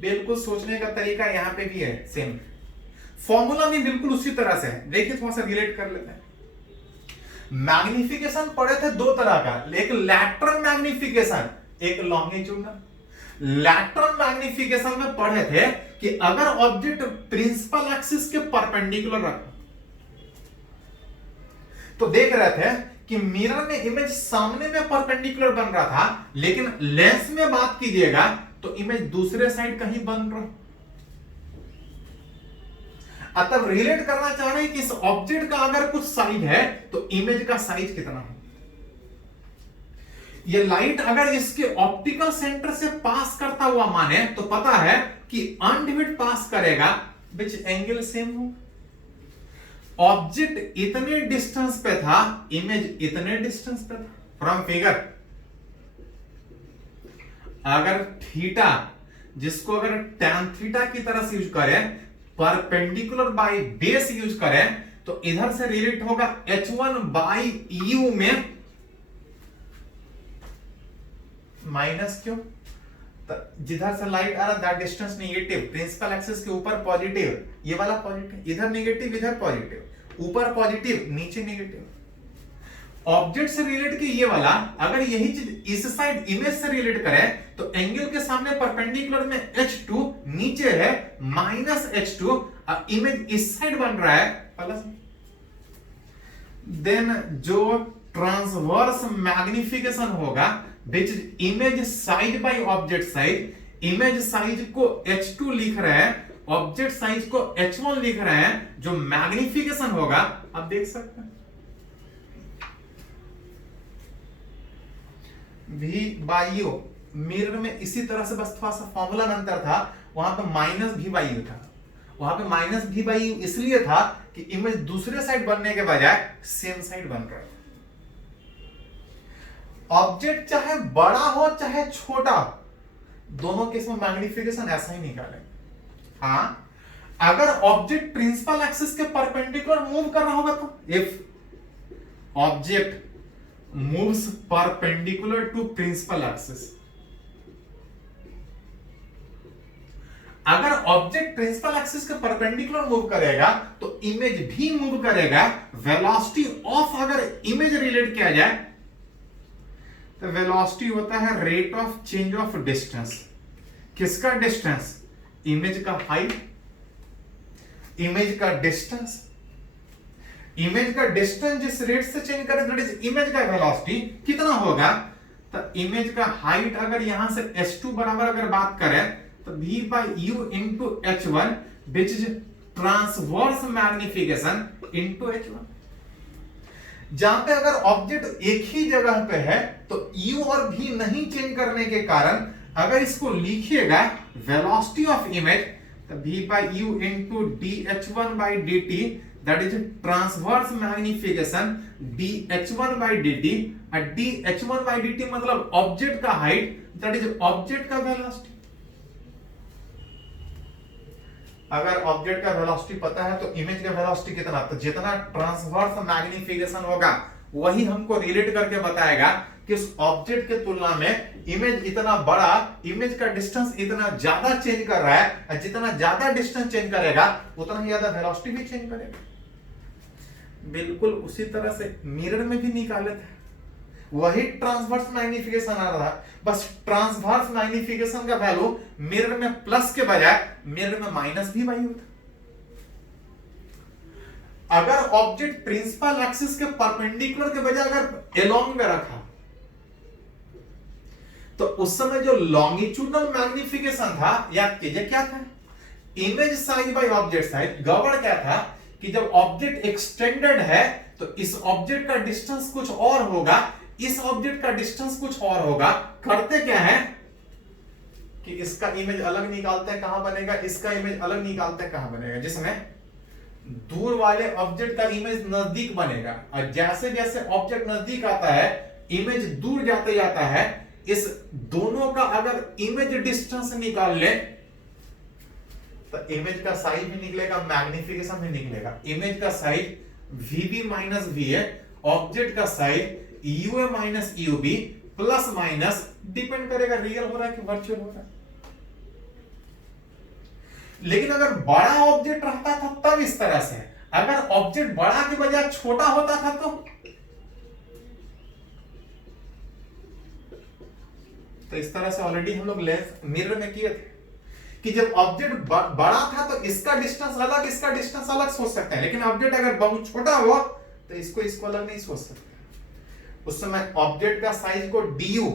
बिल्कुल सोचने का तरीका यहां पे भी है, सेम फॉर्मूला भी बिल्कुल उसी तरह से है। देखिए थोड़ा सा रिलेट कर लेते हैं। मैग्निफिकेशन पढ़े थे दो तरह का, एक लैटरल मैग्निफिकेशन, एक लॉन्गिट्यूडनल। लैटरल मैग्निफिकेशन में पढ़े थे कि अगर ऑब्जेक्ट प्रिंसिपल एक्सिस के परपेंडिकुलर रखो, तो देख रहे थे कि मिरर में इमेज सामने में परपेंडिकुलर बन रहा था, लेकिन लेंस में बात कीजिएगा तो इमेज दूसरे साइड कहीं बन रहा। अतः रिलेट करना चाह रहे हैं कि इस ऑब्जेक्ट का अगर कुछ साइज है तो इमेज का साइज कितना है। ये लाइट अगर इसके ऑप्टिकल सेंटर से पास करता हुआ माने तो पता है कि अनडिवाइड पास करेगा विच एंगल सेम हो। ऑब्जेक्ट इतने डिस्टेंस पे था, इमेज इतने डिस्टेंस पे था। फ्रॉम फिगर अगर थीटा, जिसको अगर tan थीटा की तरह से यूज करें, परपेंडिकुलर बाय बेस यूज करें, तो इधर से रिलेट होगा h1 बाई u में माइनस क्यों? जिधर से लाइट आ रहा that distance negative, principal axis के ऊपर पॉजिटिव, ये वाला पॉजिटिव, इधर नेगेटिव इधर पॉजिटिव, ऊपर पॉजिटिव नीचे नेगेटिव। ऑब्जेक्ट से रिलेट की ये वाला, अगर यही चीज इस साइड इमेज से रिलेट करें तो एंगल के सामने परपेंडिकुलर में h2, नीचे है माइनस h2, इमेज इस साइड बन रहा है प्लस। देन जो ट्रांसवर्स मैग्निफिकेशन होगा which image size by object size, image size को h2 लिख रहे हैं, ऑब्जेक्ट साइज को h1 लिख रहे हैं, जो मैग्निफिकेशन होगा आप देख सकते हैं V बाई U। मिरर में इसी तरह से बस थोड़ा सा फॉर्मूला में अंतर था, वहां पे माइनस भी बाई यू था। वहां पे माइनस भी बाई यू इसलिए था कि इमेज दूसरे साइड बनने के बजाय सेम साइड बन रहा है। ऑब्जेक्ट चाहे बड़ा हो चाहे छोटा, दोनों केस में मैग्निफिकेशन ऐसा ही निकालेंगे। हाँ, अगर ऑब्जेक्ट प्रिंसिपल एक्सिस के परपेंडिकुलर मूव कर रहा होगा तो, if object moves perpendicular to principal axis, अगर ऑब्जेक्ट प्रिंसिपल एक्सिस के परपेंडिकुलर मूव करेगा तो इमेज भी मूव करेगा। वेलोसिटी ऑफ अगर इमेज रिलेट किया जाए तो वेलोसिटी होता है rate of change of distance. किसका डिस्टेंस? इमेज का हाइट, इमेज का डिस्टेंस। इमेज का डिस्टेंस जिस रेट से चेंज करे दैट इज इमेज का वेलोसिटी कितना होगा। तो इमेज का हाइट अगर यहां से h2 बराबर अगर बात करें तो v by u into h1 which is transverse magnification into h1। जहां पे अगर ऑब्जेक्ट एक ही जगह पे है तो u और v नहीं चेंज करने के कारण अगर इसको लिखिएगा वेलोसिटी ऑफ इमेज तो v by u into dh1 by dt that is transverse magnification dh1 by dt। और dh1 by dt मतलब ऑब्जेक्ट का हाइट that is ऑब्जेक्ट का वेलोसिटी। अगर ऑब्जेक्ट का वेलोसिटी पता है तो इमेज का वेलोसिटी कितना, तो जितना ट्रांसवर्स मैग्निफिकेशन होगा वही हमको रिलेट करके बताएगा कि उस ऑब्जेक्ट के तुलना में इमेज इतना बड़ा, इमेज का डिस्टेंस इतना ज्यादा चेंज कर रहा है, और जितना ज्यादा डिस्टेंस चेंज करेगा उतना ही ज्यादा वेलोसिटी भी चेंज करेगा। बिल्कुल उसी तरह से मिरर में भी निकाले थे, वही ट्रांसवर्स मैग्निफिकेशन आ रहा है, बस ट्रांसवर्स मैग्निफिकेशन का वैल्यू मिरर में प्लस के बजाय मिरर में माइनस भी वही होता। अगर ऑब्जेक्ट प्रिंसिपल एक्सिस के परपेंडिकुलर के बजाय अगर एलोंग में रखा तो उस समय जो लॉन्गिट्यूडनल मैग्निफिकेशन था, याद कीजिए क्या था, image size by object size. Govern क्या था कि जब ऑब्जेक्ट एक्सटेंडेड है तो इस ऑब्जेक्ट का डिस्टेंस कुछ और होगा, इस ऑब्जेक्ट का डिस्टेंस कुछ और होगा। करते क्या है कि इसका इमेज अलग निकालते हैं, कहां बनेगा, इसका इमेज अलग निकालते हैं, कहां बनेगा, जिसमें दूर वाले ऑब्जेक्ट का इमेज नजदीक बनेगा, और जैसे जैसे ऑब्जेक्ट नजदीक आता है इमेज दूर जाते जाता है। इस दोनों का अगर इमेज डिस्टेंस निकाल ले तो इमेज का साइज भी निकलेगा, मैग्निफिकेशन भी निकलेगा। इमेज का साइज VB माइनस V है, ऑब्जेक्ट का size UA minus UB plus minus depend करेगा रियल हो रहा है कि वर्चुअल हो रहा है। लेकिन अगर बड़ा ऑब्जेक्ट रहता था तब इस तरह से, अगर ऑब्जेक्ट बड़ा के बजाय छोटा होता था तो इस तरह से ऑलरेडी हम लोग लेंस मिरर में किए थे कि जब ऑब्जेक्ट बड़ा था तो इसका डिस्टेंस अलग, इसका डिस्टेंस अलग सोच सकते हैं, लेकिन ऑब्जेक्ट अगर बहुत छोटा हुआ तो इसको अलग नहीं सोच सकते। उस समय ऑब्जेक्ट का साइज को du,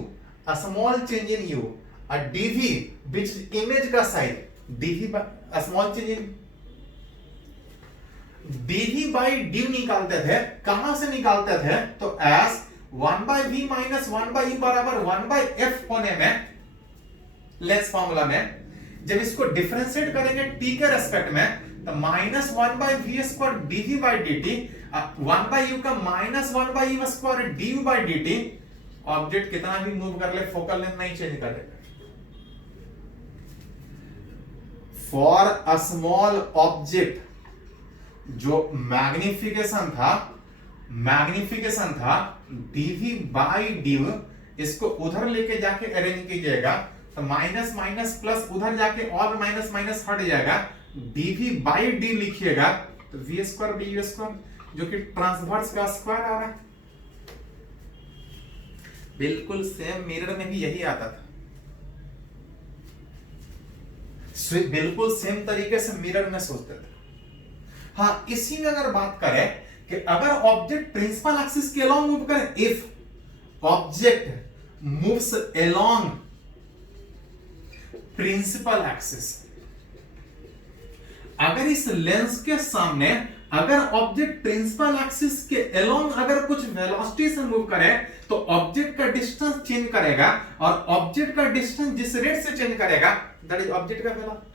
a small change in u, और dv which इमेज का size dv a small change in dv by d निकालते थे। कहां से निकालते थे तो as 1 by v minus 1 by e बराबर 1 by f होने में, लेंस फॉर्मूला में जब इसको डिफरेंशिएट करेंगे t के रेस्पेक्ट में तो minus 1 by v square dv by dt, 1 by u का minus 1 by e square du by dt। Object कितना भी मूव कर ले फोकल लेंथ नहीं चेंज करेगा। फॉर अ स्मॉल ऑब्जेक्ट जो मैग्निफिकेशन था dv by du, इसको उधर लेके जाके अरेंज कीजिएगा तो माइनस माइनस प्लस उधर जाके और माइनस माइनस हट जाएगा, dv by d लिखिएगा तो v स्क्वायर du स्क्वायर जो कि ट्रांसवर्स का स्क्वायर आ रहा है। बिल्कुल सेम मिरर में भी यही आता था, बिल्कुल सेम तरीके से मिरर में सोचते थे। हाँ, इसी में अगर बात करें कि अगर ऑब्जेक्ट प्रिंसिपल एक्सिस के अलोंग मूव करे, if object moves along principal axis, अगर इस लेंस के सामने अगर ऑब्जेक्ट प्रिंसिपल एक्सिस के अलोंग अगर कुछ वेलोसिटी से मूव करे तो ऑब्जेक्ट का डिस्टेंस चेंज करेगा, और ऑब्जेक्ट का डिस्टेंस जिस रेट से चेंज करेगा दैट इज ऑब्जेक्ट का वेलोसिटी।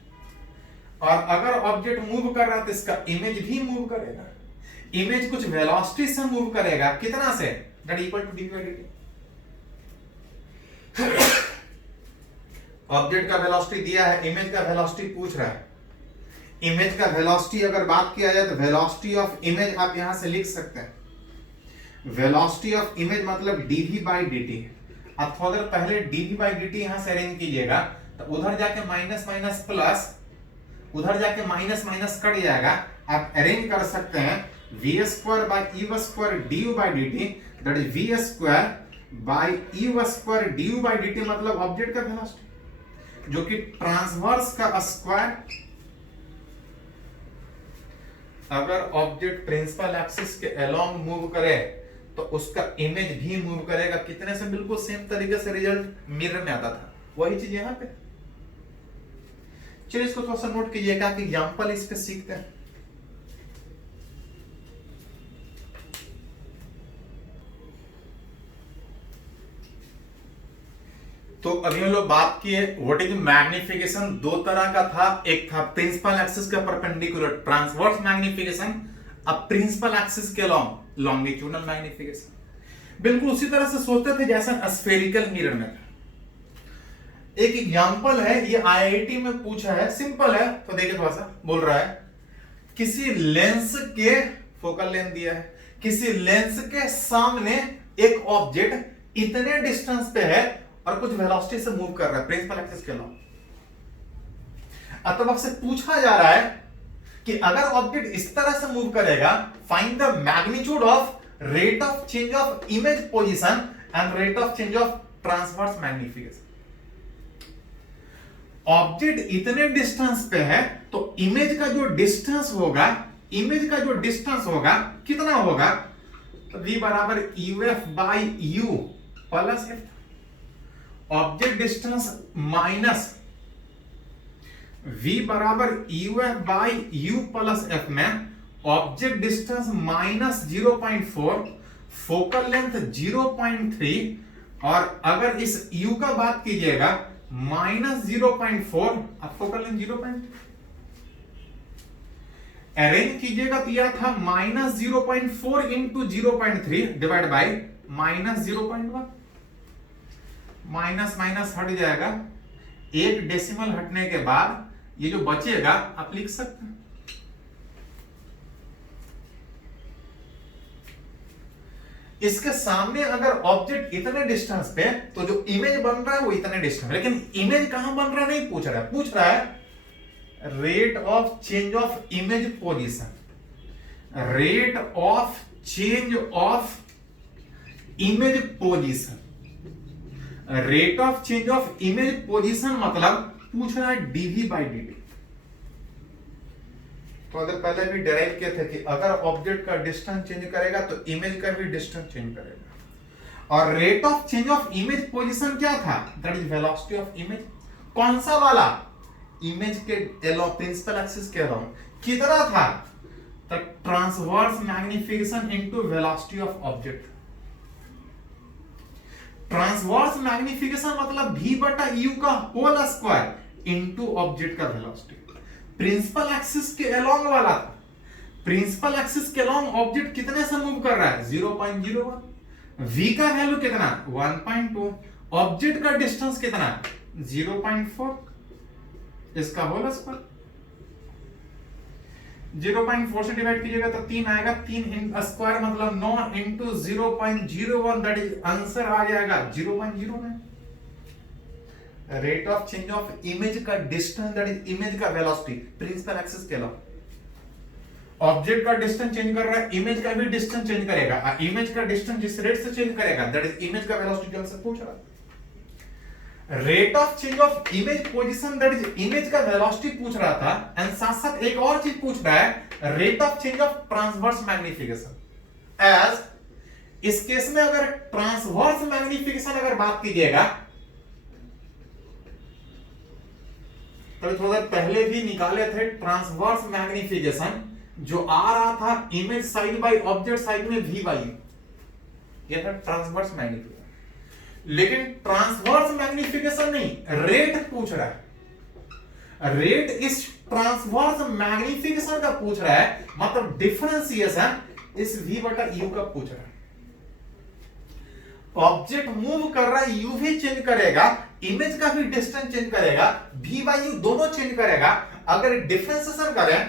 और अगर ऑब्जेक्ट मूव कर रहा है तो इसका इमेज भी मूव करेगा। इमेज कुछ वेलोसिटी से मूव करेगा, कितना से, that equal to D by dt। Object का वेलोसिटी दिया है, इमेज का वेलोसिटी पूछ रहा है। इमेज का वेलोसिटी अगर बात किया जाए तो वेलोसिटी ऑफ इमेज आप यहां से लिख सकते हैं। वेलोसिटी ऑफ इमेज मतलब dv बाई dt। अब थोड़ा देर पहले dv बाई dt यहां से अरेंज कीजिएगा तो उधर जाके माइनस माइनस प्लस, उधर जाके माइनस माइनस कट जाएगा। आप अरेंज कर सकते हैं v square by e square du by dt, that is v square by e square du by dt मतलब ऑब्जेक्ट का वेलोसिटी, जो कि ट्रांसवर्स का स्क्वायर। अगर ऑब्जेक्ट प्रिंसिपल एक्सिस के अलोंग मूव करे तो उसका इमेज भी मूव करेगा, कितने से, बिल्कुल सेम तरीके से रिजल्ट मिरर में आता था, वही चीज यहां पे। चलिए इसको थोड़ा सा नोट कीजिएगा कि एग्जांपल इस पे सीखते हैं। तो अभी हम लोग बात किए व्हाट इज मैग्निफिकेशन। दो तरह का था, एक था प्रिंसिपल एक्सिस के परपेंडिकुलर ट्रांसवर्स मैग्निफिकेशन, अब प्रिंसिपल एक्सिस के लॉन्ग लॉन्गिट्यूडनल मैग्निफिकेशन। बिल्कुल उसी तरह से सोचते थे जैसा स्फेरिकल मिरर में था। एक एग्जांपल है, ये आईआईटी में पूछा है, सिंपल है तो देखिए थोड़ा सा। बोल रहा है किसी लेंस के फोकल लेंथ दिया है, किसी लेंस के सामने एक ऑब्जेक्ट इतने डिस्टेंस पे है और कुछ वेलोसिटी से मूव कर रहा है प्रिंसिपल एक्सिस के अलोंग। अब आपसे पूछा जा रहा है कि अगर ऑब्जेक्ट इस तरह से मूव करेगा, find the magnitude of rate of change of image position and rate of change of transverse magnification. Object इतने डिस्टेंस पे है तो इमेज का जो डिस्टेंस होगा, इमेज का जो डिस्टेंस होगा कितना होगा, तो v बराबर uf by u plus f। Object distance minus v बराबर uf by u plus f में object distance minus 0.4, focal length 0.3, और अगर इस u का बात कीजिएगा माइनस 0.4 अब फोकल लेंथ 0.3 अरेंज कीजिएगा तो यह था minus 0.4 into 0.3 divide by minus 0.1। Minus minus हट जाएगा, एक डेसिमल हटने के बाद ये जो बचेगा आप लिख सकते हैं। इसके सामने अगर ऑब्जेक्ट इतने डिस्टेंस पे तो जो इमेज बन रहा है वो इतने डिस्टेंस, लेकिन इमेज कहां बन रहा है नहीं पूछ रहा है, पूछ रहा है rate of change of image position, rate of change of image position. Rate of change of image position मतलब पूछ रहा है dv बाई dt। तो अगर पहले भी डेराइव किए थे कि अगर ऑब्जेक्ट का डिस्टेंस चेंज करेगा तो इमेज का भी डिस्टेंस चेंज करेगा। और rate of change of image position क्या था, that is velocity of image. कौन सा वाला, इमेज के प्रिंसिपल एक्सिस के अराउंड कितना था, the transverse magnification into velocity of object. Transverse magnification मतलब v बटा u का होल स्क्वायर इनटू ऑब्जेक्ट का वेलोसिटी। प्रिंसिपल एक्सिस के अलोंग वाला था, प्रिंसिपल एक्सिस के अलोंग ऑब्जेक्ट कितने से मूव कर रहा है 0.01, v का वैल्यू कितना 1.2, ऑब्जेक्ट का डिस्टेंस कितना 0.4, इसका होल स्क्वायर 0.4 से डिवाइड कीजिएगा तो 3 आएगा, 3 स्क्वायर मतलब 9 इंटू 0.01, दैट इज आंसर आ जाएगा 0.09। Rate of change of image का डिस्टेंस दैट इज इमेज का वेलोसिटी प्रिंसिपल एक्सिस के अलावा। ऑब्जेक्ट का डिस्टेंस चेंज कर रहा है, इमेज का भी डिस्टेंस चेंज करेगा, इमेज का डिस्टेंस जिस रेट से चेंज करेगा दैट इज इमेज का वेलोसिटी, जो हमसे पूछ रहा है। Rate of change of image position that is image का वेलोसिटी पूछ रहा था, एंड साथ साथ एक और चीज पूछ रहा है rate of change of transverse magnification. As इस केस में अगर ट्रांसवर्स मैग्निफिकेशन अगर बात कीजिएगा तो थोड़ा पहले भी निकाले थे ट्रांसवर्स मैग्निफिकेशन, जो आ रहा था image side by object side में वी बाई, यह था ट्रांसवर्स मैग्निफिकेशन। लेकिन ट्रांसवर्स मैग्निफिकेशन नहीं, रेट पूछ रहा है। रेट इस ट्रांसवर्स मैग्निफिकेशन का पूछ रहा है, मतलब डिफरेंशिएशन इस v बटा u का पूछ रहा है। ऑब्जेक्ट मूव कर रहा है, u भी चेंज करेगा, इमेज का भी डिस्टेंस चेंज करेगा, v बाई u दोनों चेंज करेगा। अगर डिफरेंशिएशन करें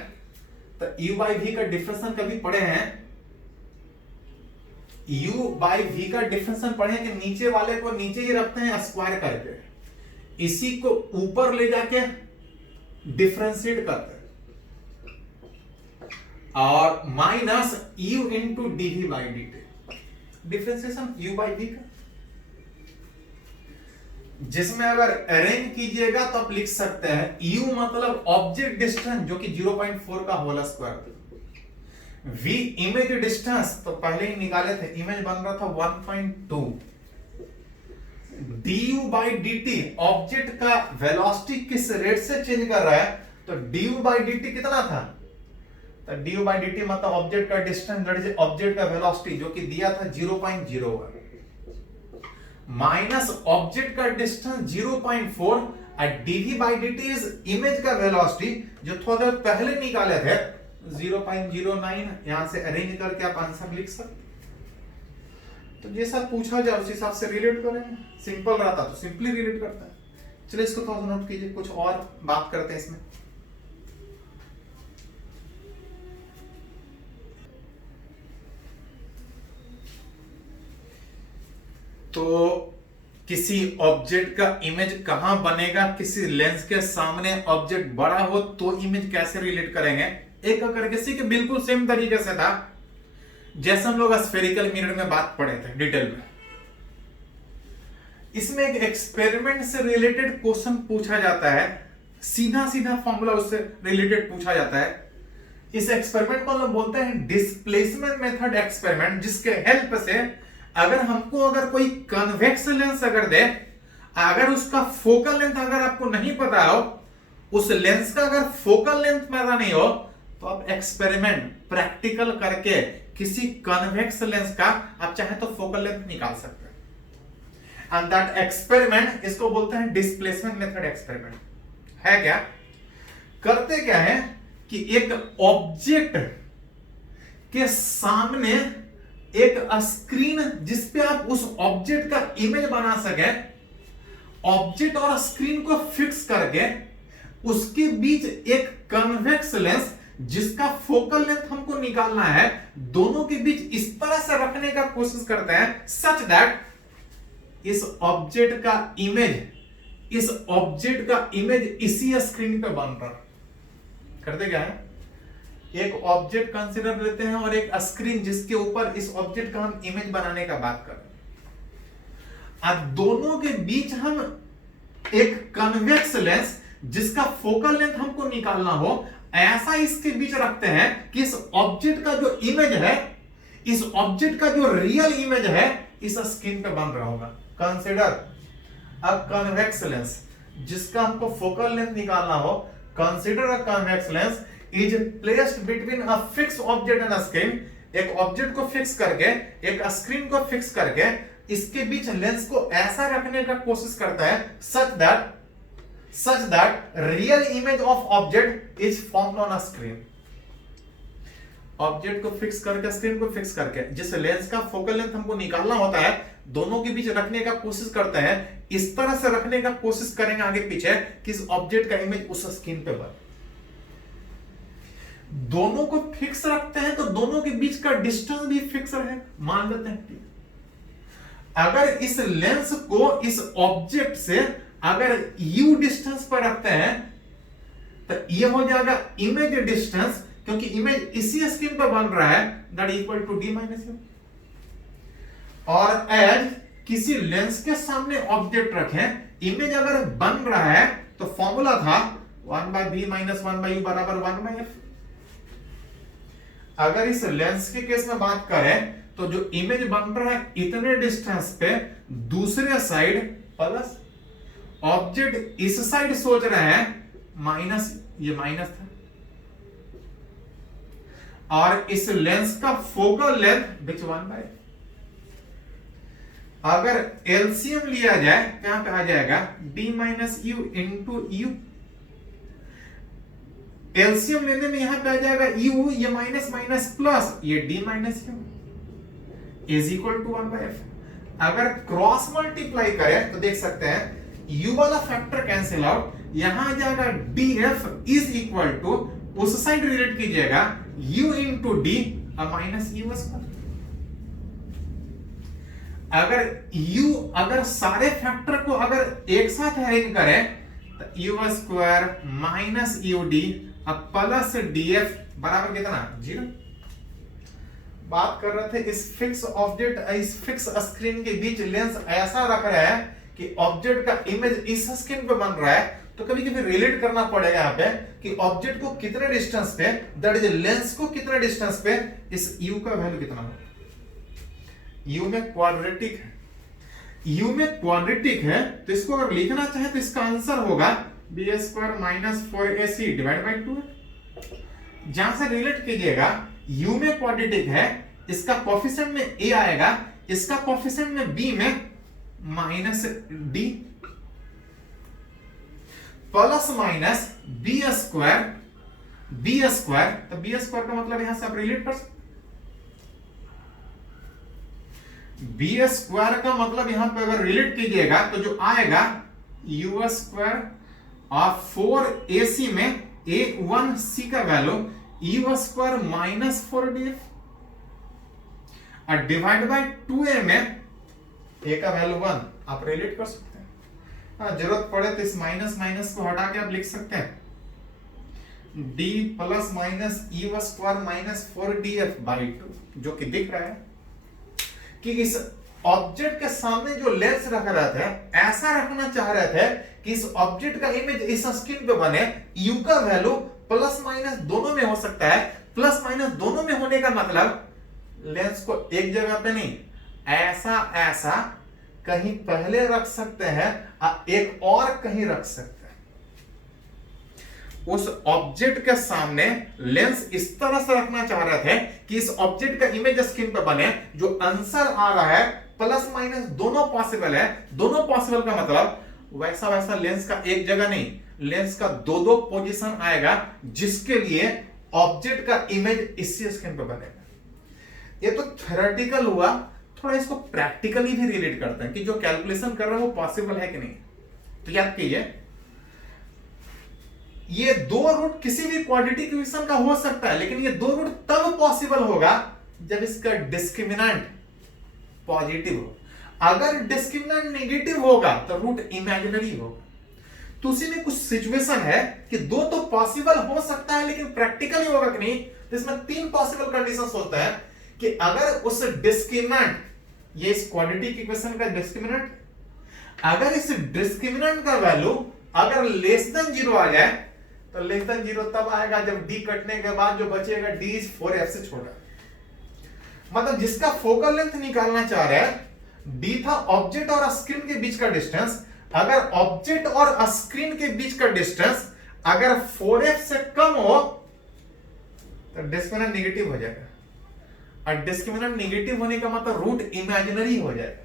तो u बाई v का डिफरेंशिएशन कभी पढ़े हैं? u बाई v का डिफरेंशिएशन पढ़े कि नीचे वाले को नीचे ही रखते हैं स्क्वायर करके, इसी को ऊपर ले जाके डिफरेंशिएट करते हैं, और minus u into dv by dt, differentiation u by v का, जिसमें अगर अरेंज कीजिएगा तो आप लिख सकते हैं u मतलब ऑब्जेक्ट डिस्टेंस जो कि 0.4 का whole square, v image distance तो पहले ही निकाले थे, इमेज बन रहा था 1.2, du बाई dt ऑब्जेक्ट का वेलोसिटी किस रेट से चेंज कर रहा है, तो du बाई dt कितना था, तो du बाई dt मतलब ऑब्जेक्ट का डिस्टेंस, ऑब्जेक्ट का वेलोसिटी जो कि दिया था 0.01 माइनस ऑब्जेक्ट का डिस्टेंस 0.4 और dv by dt is image का वेलोसिटी जो थोड़ा देर पहले निकाले थे 0.09। यहां से अरेंज करके आप आंसर लिख सकते, तो जैसा पूछा जाए उस हिसाब से रिलेट करेंगे। सिंपल रहता तो सिंपली रिलेट करता है। चलिए इसको थोड़ा नोट कीजिए, कुछ और बात करते हैं इसमें। तो किसी ऑब्जेक्ट का इमेज कहां बनेगा, किसी लेंस के सामने ऑब्जेक्ट बड़ा हो तो इमेज कैसे रिलेट करेंगे, एक करके सीखे। बिल्कुल सेम तरीके से था जैसे हम लोग स्फेरिकल मिरर में बात पढ़े थे डिटेल में। इसमें एक एक्सपेरिमेंट से रिलेटेड क्वेश्चन पूछा जाता है, सीधा सीधा फॉर्मूला उससे रिलेटेड पूछा जाता है। इस एक्सपेरिमेंट को हम लोग बोलते हैं डिस्प्लेसमेंट मेथड एक्सपेरिमेंट, जिसके हेल्प से अगर कोई कन्वेक्स लेंस अगर दे, अगर उसका फोकल लेंथ अगर आपको नहीं पता हो, उस लेंस का अगर फोकल लेंथ पता नहीं हो, तो आप एक्सपेरिमेंट प्रैक्टिकल करके किसी कन्वेक्स लेंस का आप चाहे तो फोकल लेंथ निकाल सकते हैं। एंड दैट एक्सपेरिमेंट, इसको बोलते हैं डिस्प्लेसमेंट मेथड एक्सपेरिमेंट। है क्या, करते क्या है कि एक ऑब्जेक्ट के सामने एक स्क्रीन जिसपे आप उस ऑब्जेक्ट का इमेज बना सके, ऑब्जेक्ट और स्क्रीन को फिक्स करके उसके बीच एक कन्वेक्स लेंस जिसका फोकल लेंथ हमको निकालना है, दोनों के बीच इस तरह से रखने का कोशिश करते हैं सच दैट इस ऑब्जेक्ट का इमेज इसी स्क्रीन पे बन रहा। करते क्या है, एक ऑब्जेक्ट कंसीडर लेते हैं और एक स्क्रीन जिसके ऊपर इस ऑब्जेक्ट का हम इमेज बनाने का बात कर रहे हैं। अब दोनों के बीच हम एक कन्वेक्स लेंस जिसका फोकल लेंथ हमको निकालना हो, ऐसा इसके बीच रखते हैं कि इस ऑब्जेक्ट का जो इमेज है, इस ऑब्जेक्ट का जो रियल इमेज है, इस स्क्रीन पे बन रहा होगा। कंसीडर अ कन्वेक्स लेंस जिसका हमको फोकल लेंथ निकालना हो, consider a convex lens is placed between a fix object and a screen. एक ऑब्जेक्ट को फिक्स करके, एक स्क्रीन को फिक्स करके, इसके बीच लेंस को ऐसा रखने का कोशिश करता है such that real image of object is formed on a screen। Object को फिक्स करके, स्क्रीन को फिक्स करके, जिस लेंस का फोकल लेंथ हमको निकालना होता है, दोनों के बीच रखने का कोशिश करते हैं। इस तरह से रखने का कोशिश करेंगे आगे पीछे कि इस ऑब्जेक्ट का इमेज उस स्क्रीन पे बने। दोनों को फिक्स रखते हैं तो दोनों के बीच का डिस्टेंस भी फिक्स रहे, मान लेते हैं। अगर इस लेंस को इस ऑब्जेक्ट से अगर u डिस्टेंस पर रखते हैं तो ये हो जाएगा इमेज डिस्टेंस, क्योंकि इमेज इसी स्क्रीन पर बन रहा है, that equal to d minus u। और एज किसी लेंस के सामने ऑब्जेक्ट रखें, इमेज अगर बन रहा है तो फॉर्मूला था 1/b माइनस 1/u बराबर 1/f। अगर इस लेंस के केस में बात करें तो जो इमेज बन रहा है इतने डिस्टेंस पे, दूसरे साइड प्लस, ऑब्जेक्ट इस साइड सोच रहे हैं माइनस, ये माइनस था। और इस लेंस का फोकल लेंथ विच 1/f। अगर एलसीएम लिया जाए क्या कहा जाएगा, d minus U into U. LCM लेने में यहां पे आ जाएगा u, ये माइनस माइनस प्लस, ये d minus U is equal to 1/f। अगर क्रॉस मल्टीप्लाई करें तो देख सकते हैं u वाला फैक्टर कैंसिल आउट, यहां आ जाएगा df इज इक्वल टू, उस साइड रिलेट कीजिएगा u into D minus you square. अगर सारे फैक्टर को अगर एक साथ अरेंज करें तो you square minus U D plus DF बराबर कितना, 0। बात कर रहे थे इस फिक्स ऑब्जेक्ट, इस फिक्स स्क्रीन के बीच लेंस ऐसा रख रहा है कि ऑब्जेक्ट का इमेज इस स्क्रीन पे बन रहा है, तो कभी कभी रिलेट करना पड़ेगा यहाँ पे कि ऑब्जेक्ट को कितने डिस्टेंस पे, दैट इज लेंस को कितने डिस्टेंस पे इस u का वैल्यू कितना होगा। u में क्वाड्रेटिक है, u में क्वाड्रेटिक है तो इसको अगर लिखना चाहे तो इसका आंसर होगा B square minus 4ac divide by 2। जहां से रिलेट कीजिएगा u में क्वाड्रेटिक है, इसका कोफिशिएंट में a आएगा, इसका कोफिशिएंट में b में minus d plus minus B square, तो बी स्क्वायर का मतलब यहां से आप रिलेट कर सकते, बी स्क्वायर का मतलब यहां पे अगर रिलेट कीजिएगा तो जो आएगा यू स्क्वायर और 4ac में a1c का value you square minus 4df और डिवाइड बाय 2a में a का वैल्यू 1, आप रिलेट कर सकते हैं। जरूरत पड़े तो इस माइनस माइनस को हटा के आप लिख सकते हैं d plus minus you square minus 4df by 2, जो कि दिख रहा है कि इस ऑब्जेक्ट के सामने जो लेंस रख रहे थे, ऐसा रखना चाह रहे थे कि इस ऑब्जेक्ट का इमेज इस स्क्रीन पे बने, u का वैल्यू प्लस माइनस दोनों में हो सकता है। प्लस माइनस दोनों में होने का मतलब लेंस को एक जगह पे नहीं, ऐसा कहीं पहले रख सकते हैं और एक और कहीं रख सकते हैं। उस ऑब्जेक्ट के सामने लेंस इस तरह से रखना चाह रहे थे कि इस ऑब्जेक्ट का इमेज स्क्रीन पे बने, जो आंसर आ रहा है प्लस माइनस दोनों पॉसिबल है। दोनों पॉसिबल का मतलब वैसा लेंस का एक जगह नहीं, लेंस का दो पोजीशन आएगा जिसके लिए ऑब्जेक्ट का इमेज इसी स्क्रीन पे बनेगा। ये तो थ्योरेटिकल हुआ, थोड़ा इसको प्रैक्टिकली भी रिलेट करते हैं कि जो कैलकुलेशन कर रहे हैं वो पॉसिबल है कि नहीं। तो याद कीजिए, ये दो रूट किसी भी क्वाड्रेटिक इक्वेशन का हो सकता है, लेकिन ये दो रूट तब पॉसिबल होगा जब इसका डिस्क्रिमिनेंट पॉजिटिव हो। अगर डिस्क्रिमिनेंट नेगेटिव होगा तो रूट इमेजिनरी होगा। तो उसी में कुछ सिचुएशन है कि दो तो पॉसिबल हो सकता है लेकिन प्रैक्टिकली होगा कि नहीं। तो इसमें तीन पॉसिबल कंडीशंस होता है कि अगर उस डिस्क्रिमिनेंट, ये इस क्वाड्रेटिक इक्वेशन का डिस्क्रिमिनेंट, अगर इस डिस्क्रिमिनेंट का वैल्यू अगर लेस देन 0 आ जाए, तो लेस देन 0 तब आएगा जब d कटने के बाद जो बचेगा d इज 4f से छोटा। मतलब जिसका फोकल लेंथ निकालना चाह रहे हैं, d था ऑब्जेक्ट और स्क्रीन के बीच का डिस्टेंस। अगर ऑब्जेक्ट और स्क्रीन के बीच का डिस्टेंस अगर 4f से कम हो तो डिस्क्रिमिनेंट नेगेटिव हो जाएगा, और डिस्क्रिमिनेंट नेगेटिव होने का मतलब रूट इमेजिनरी हो जाएगा।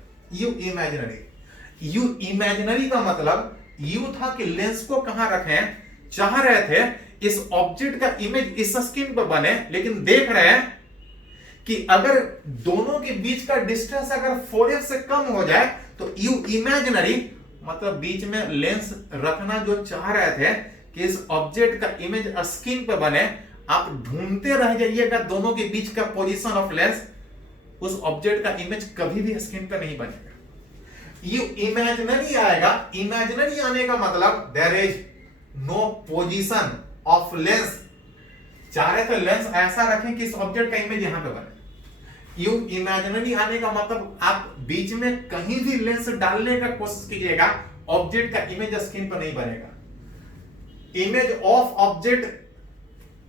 यू इमेजिनरी का मतलब यू था कि लेंस को कहां रखें, चाह रहे थे इस ऑब्जेक्ट का इमेज इस स्क्रीन पर बने, लेकिन देख रहे हैं कि अगर दोनों के बीच का डिस्टेंस अगर 4f से कम हो जाए तो यू इमेजिनरी मतलब बीच में लेंस रखना जो चाह रहे थे कि इस ऑब्जेक्ट का इमेज स्क्रीन पर बने, आप ढूंढते रह जाइएगा दोनों के बीच का पोजीशन ऑफ लेंस, उस ऑब्जेक्ट का इमेज कभी भी स्क्रीन पर नहीं बनेगा। यू इमेजिनरी आएगा। इमेजिनरी आने का मतलब there is no position of lens. चाह रहे थे लेंस ऐसा रखें कि इस ऑब्जेक्ट का इमेज यहां पे बने। यू इमेजिनरी आने का मतलब आप बीच में कहीं भी लेंस डालने का कोशिश कीजिएगा, ऑब्जेक्ट का इमेज स्क्रीन पर नहीं बनेगा। Image of object,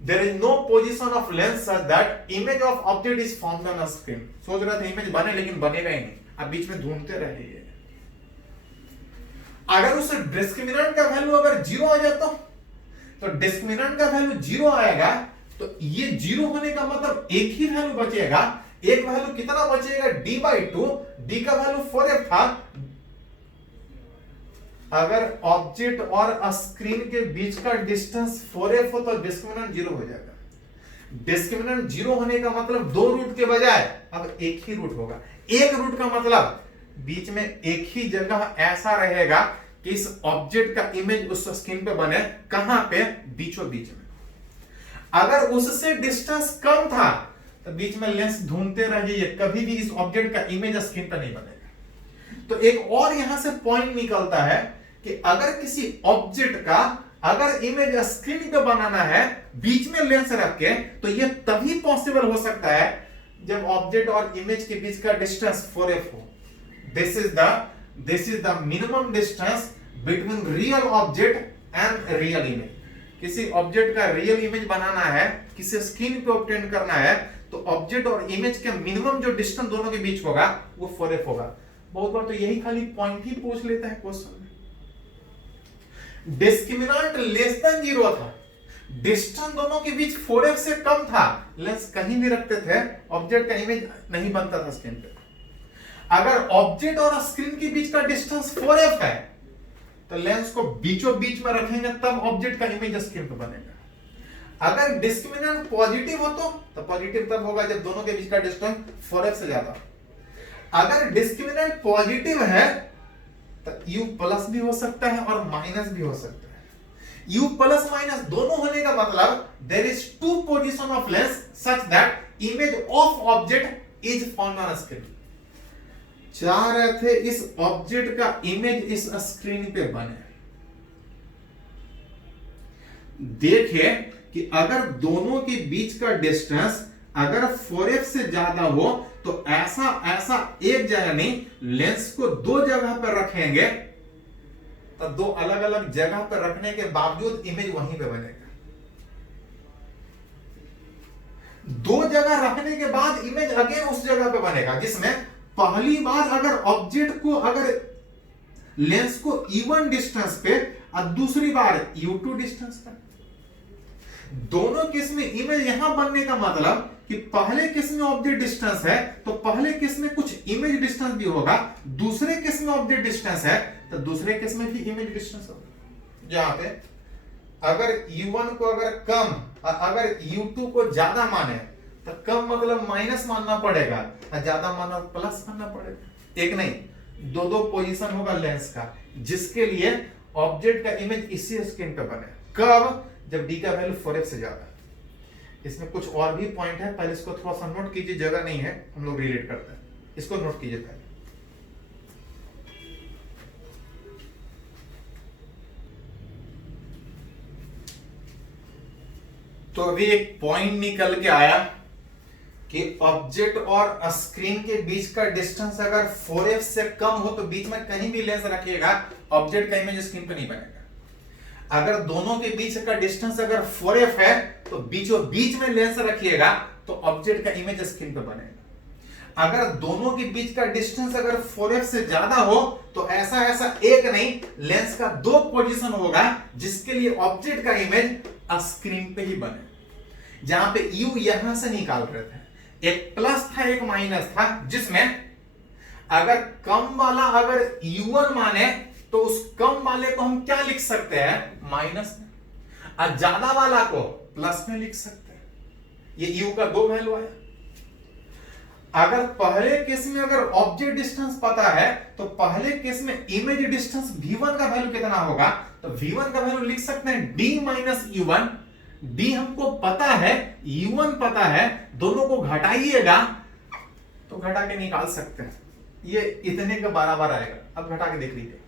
there is no position of lens such that image of object is formed on a screen। सोच रहे थे इमेज बने लेकिन बनेगा ही नहीं, आप बीच में ढूंढते रहिए। अगर उस डिस्क्रिमिनेंट का वैल्यू अगर 0 आ जाता तो डिस्क्रिमिनेंट का वैल्यू 0 आएगा तो ये 0 होने का मतलब एक ही वैल्यू बचेगा। एक वैल्यू कितना बचेगा, d/2। d का वैल्यू 4f था। अगर ऑब्जेक्ट और स्क्रीन के बीच का डिस्टेंस 4f हो तो डिस्क्रिमिनेंट 0 हो जाएगा। डिस्क्रिमिनेंट 0 होने का मतलब 2 रूट के बजाय अब एक ही रूट होगा। एक रूट का मतलब बीच में एक ही जगह ऐसा रहेगा कि इस ऑब्जेक्ट का इमेज उस स्क्रीन पे बने। कहां पे, बीचों बीच में। अगर उससे डिस्टेंस कम था तो बीच में लेंस ढूंढते रहिए, कभी भी इस ऑब्जेक्ट का इमेज स्क्रीन पर नहीं बनेगा। तो एक और यहां से पॉइंट निकलता है कि अगर किसी ऑब्जेक्ट का अगर इमेज स्क्रीन पे बनाना है बीच में लेंस रख के, तो यह तभी पॉसिबल हो सकता है जब ऑब्जेक्ट और इमेज के बीच का डिस्टेंस 4f हो। This is the minimum distance between real object and real image. किसी ऑब्जेक्ट का रियल इमेज बनाना है, किसी स्क्रीन पे ऑब्टेन करना है, तो ऑब्जेक्ट और इमेज के मिनिमम जो डिस्टेंस दोनों के बीच होगा वो 4f होगा। बहुत बार तो यही खाली पॉइंट ही पूछ लेता है क्वेश्चन में। डिस्क्रिमिनेंट लेस देन 0 था, डिस्टेंस दोनों के बीच 4f से कम था, लेंस कहीं भी रखते थे, ऑब्जेक्ट का इमेज नहीं बनता था स्क्रीन पे। अगर ऑब्जेक्ट और स्क्रीन के बीच का डिस्टेंस 4f है तो लेंस को बीचों बीच में रखेंगे तब ऑब्जेक्ट का इमेज स्क्रीन पे बनेगा। अगर डिस्क्रिमिनेंट पॉजिटिव हो तो पॉजिटिव तब होगा जब दोनों के बीच का डिस्टेंस 4f से ज्यादा। अगर डिस्क्रिमिनेंट पॉजिटिव है तो u प्लस भी हो सकता है और माइनस भी हो सकता है। u प्लस माइनस दोनों होने का मतलब there is two position of lens such that image of object is found on screen. चाह रहे थे इस ऑब्जेक्ट का इमेज इस स्क्रीन पे बने। देखिए कि अगर दोनों के बीच का डिस्टेंस अगर 4f से ज्यादा हो तो ऐसा एक जगह नहीं, लेंस को 2 जगह पर रखेंगे तो 2 अलग अलग जगह पर रखने के बावजूद इमेज वहीं पे बनेगा। 2 जगह रखने के बाद इमेज अगेन उस जगह पे बनेगा, जिसमें पहली बार अगर ऑब्जेक्ट को अगर लेंस को E1 डिस्टेंस पे और दूसरी बार U2 डिस्टेंस पे, दोनों केस में इमेज यहां बनने का मतलब कि पहले केस में ऑब्जेक्ट डिस्टेंस है तो पहले केस में कुछ इमेज डिस्टेंस भी होगा, दूसरे केस में ऑब्जेक्ट डिस्टेंस है तो दूसरे केस में भी इमेज डिस्टेंस होगा। जहां पे अगर U1 को अगर कम और अगर U2 को ज्यादा माने तो कम मतलब माइनस मानना पड़ेगा और ज्यादा मानना प्लस मानना पड़ेगा। एक नहीं, 2 पोजीशन होगा लेंस का जिसके लिए ऑब्जेक्ट का इमेज इसी स्क्रीन पे बने। कब, जब d का वैल्यू 4f से ज्यादा। इसमें कुछ और भी पॉइंट है, पहले इसको थोड़ा सा नोट कीजिए, जगह नहीं है, हम लोग रिलेट करते हैं, इसको नोट कीजिए पहले। तो अभी एक पॉइंट निकल के आया कि ऑब्जेक्ट और स्क्रीन के बीच का डिस्टेंस अगर 4f से कम हो तो बीच में कहीं भी लेंस रखिएगा ऑब्जेक्ट का इमेज स्क्रीन पे नहीं बनेगा। अगर दोनों के बीच का डिस्टेंस अगर 4f है तो बीचों बीच में लेंस रखिएगा तो ऑब्जेक्ट का इमेज स्क्रीन पे बनेगा। अगर दोनों के बीच का डिस्टेंस अगर 4f से ज्यादा हो तो ऐसा एक नहीं, लेंस का 2 पोजीशन होगा जिसके लिए ऑब्जेक्ट का इमेज स्क्रीन पे ही बने। जहां पे u यहां से निकाल रहे थे, एक प्लस था एक माइनस था, जिसमें अगर कम वाला अगर U1 माने तो उस कम वाले को हम क्या लिख सकते हैं, माइनस में, और ज्यादा वाला को प्लस में लिख सकते हैं। ये U का 2 वैल्यू आया। अगर पहले केस में अगर ऑब्जेक्ट डिस्टेंस पता है तो पहले केस में इमेज डिस्टेंस V1 का वैल्यू कितना होगा, तो V1 का वैल्यू लिख सकते हैं D माइनस U1। D हमको पता है, U1 पता है, दोनों को घटाइएगा तो घटा के निकाल सकते हैं, ये इतने का बराबर आएगा। अब घटा के देख लीजिए।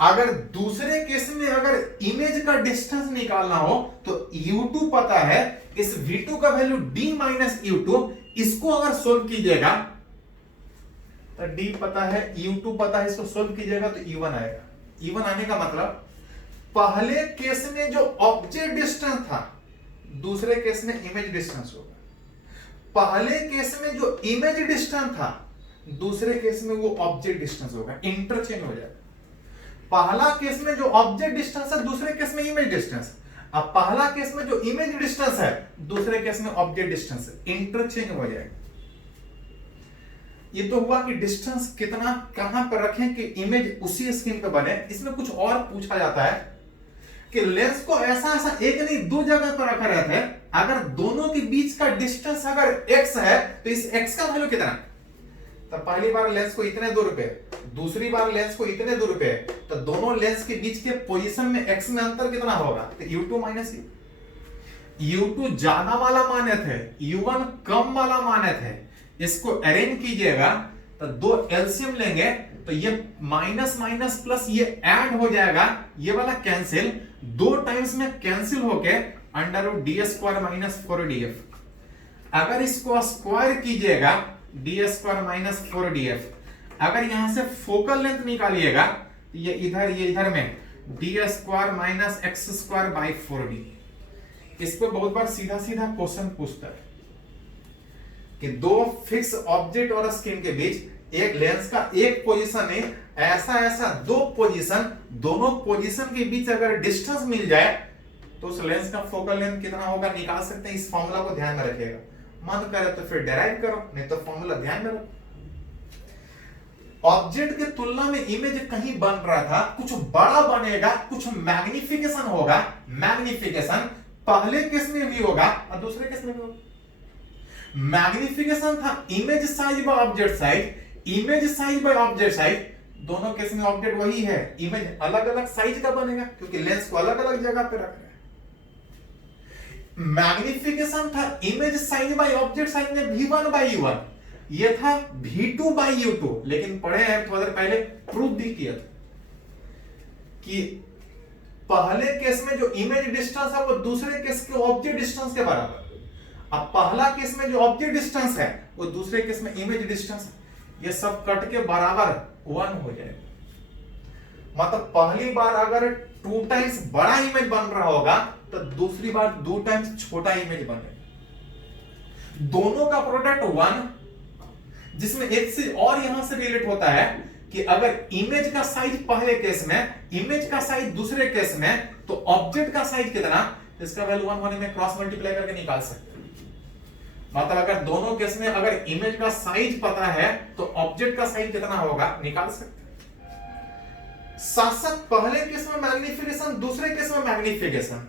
अगर दूसरे केस में अगर इमेज का डिस्टेंस निकालना हो तो U2 पता है, इस V2 का वैल्यू D माइनस U2, इसको अगर सोल्व कीजिएगा तो D पता है, U2 पता है, इसको सोल्व कीजिएगा तो E1 आएगा। E1 आने का मतलब पहले केस में जो ऑब्जेक्ट डिस्टेंस था दूसरे केस में इमेज डिस्टेंस होगा, पहले केस में जो इमेज डिस्टेंस था दूसरे केस में वो ऑब्जेक्ट डिस्टेंस होगा, इंटरचेंज हो जाएगा। पहला केस में जो ऑब्जेक्ट डिस्टेंस है दूसरे केस में इमेज डिस्टेंस, अब पहला केस में जो इमेज डिस्टेंस है, दूसरे केस में ऑब्जेक्ट डिस्टेंस है, इंटरचेंज हो जाएगा। ये तो हुआ कि डिस्टेंस कितना कहां पर रखें कि इमेज उसी स्क्रीन पे बने। इसमें कुछ और पूछा जाता है कि लेंस को ऐसा ऐसा एक नहीं दो जगह पर रखा रहता है, अगर दोनों के बीच का डिस्टेंस अगर x है तो इस x का वैल्यू कितना, तो पहली बार लेंस को इतने दूर पे, दूसरी बार लेंस को इतने दूर पे, तो दोनों लेंस के बीच के पोजीशन में x में अंतर कितना होगा, तो u2 माइनस u2 ज्यादा वाला मानत है, u1 कम वाला मानत है। इसको अरेंज कीजिएगा तो दो एलसीएम लेंगे तो ये माइनस माइनस प्लस ये ऐड हो जाएगा, ये वाला कैंसिल, दो टाइम्स में कैंसिल होके under root D square minus 4df। अगर इसको स्क्वायर कीजिएगा डी स्क्वायर माइनस 4df, अगर यहां से फोकल लेंथ निकालिएगा तो ये इधर में D square minus x square by 4d। इस पर बहुत बार सीधा सीधा क्वेश्चन पूछता है कि दो फिक्स ऑब्जेक्ट और स्क्रीन के बीच एक लेंस का एक पोजीशन है, ऐसा दो पोजीशन, दोनों पोजीशन के बीच अगर डिस्टेंस मिल जाए तो उस लेंस का फोकल लेंथ कितना होगा निकाल सकते हैं। इस फॉर्मूला को ध्यान में रखिएगा, मन करे तो फिर डेराइव करो, नहीं तो फॉर्मूला ध्यान में रखो। ऑब्जेक्ट के तुलना में इमेज कहीं बन रहा था, कुछ बड़ा बनेगा, कुछ मैग्निफिकेशन होगा। मैग्निफिकेशन पहले केस में भी होगा और दूसरे केस में भी होगा। मैग्निफिकेशन था image size by object size, image size by object size, दोनों केस में ऑब्जेक्ट वही है, इमेज अलग अलग साइज का बनेगा क्योंकि लेंस को अलग अलग जगह पे रख रहे हैं। मैग्निफिकेशन था image size by object size में v1 बाय u1, ये था v2 बाय u2। लेकिन पढ़े हैं थोड़ा देर पहले, प्रूफ भी किया था कि पहले केस में जो इमेज डिस्टेंस है वो दूसरे केस के ऑब्जेक्ट डिस्टेंस के बराबर। अब पहला केस में जो ऑब्जेक्ट डिस्टेंस है वो दूसरे केस में इमेज डिस्टेंस है, ये सब कट के बराबर 1 हो जाएगा। मतलब पहली बार अगर 2 टाइम्स बड़ा इमेज बन रहा होगा तो दूसरी बार 2 टाइम्स छोटा इमेज बनेगा। दोनों का प्रोडक्ट 1, जिसमें एक से और यहां से रिलेट होता है कि अगर इमेज का साइज पहले केस में, इमेज का साइज दूसरे केस में, तो ऑब्जेक्ट का साइज कितना, इसका वैल्यू 1 होने में क्रॉस मल्टीप्लाई करके निकाल सकते हैं। मतलब अगर दोनों केस में अगर इमेज का साइज पता है तो ऑब्जेक्ट का साइज कितना होगा निकाल सकते हैं। साथ साथ पहले केस में मैग्निफिकेशन, दूसरे केस में मैग्निफिकेशन,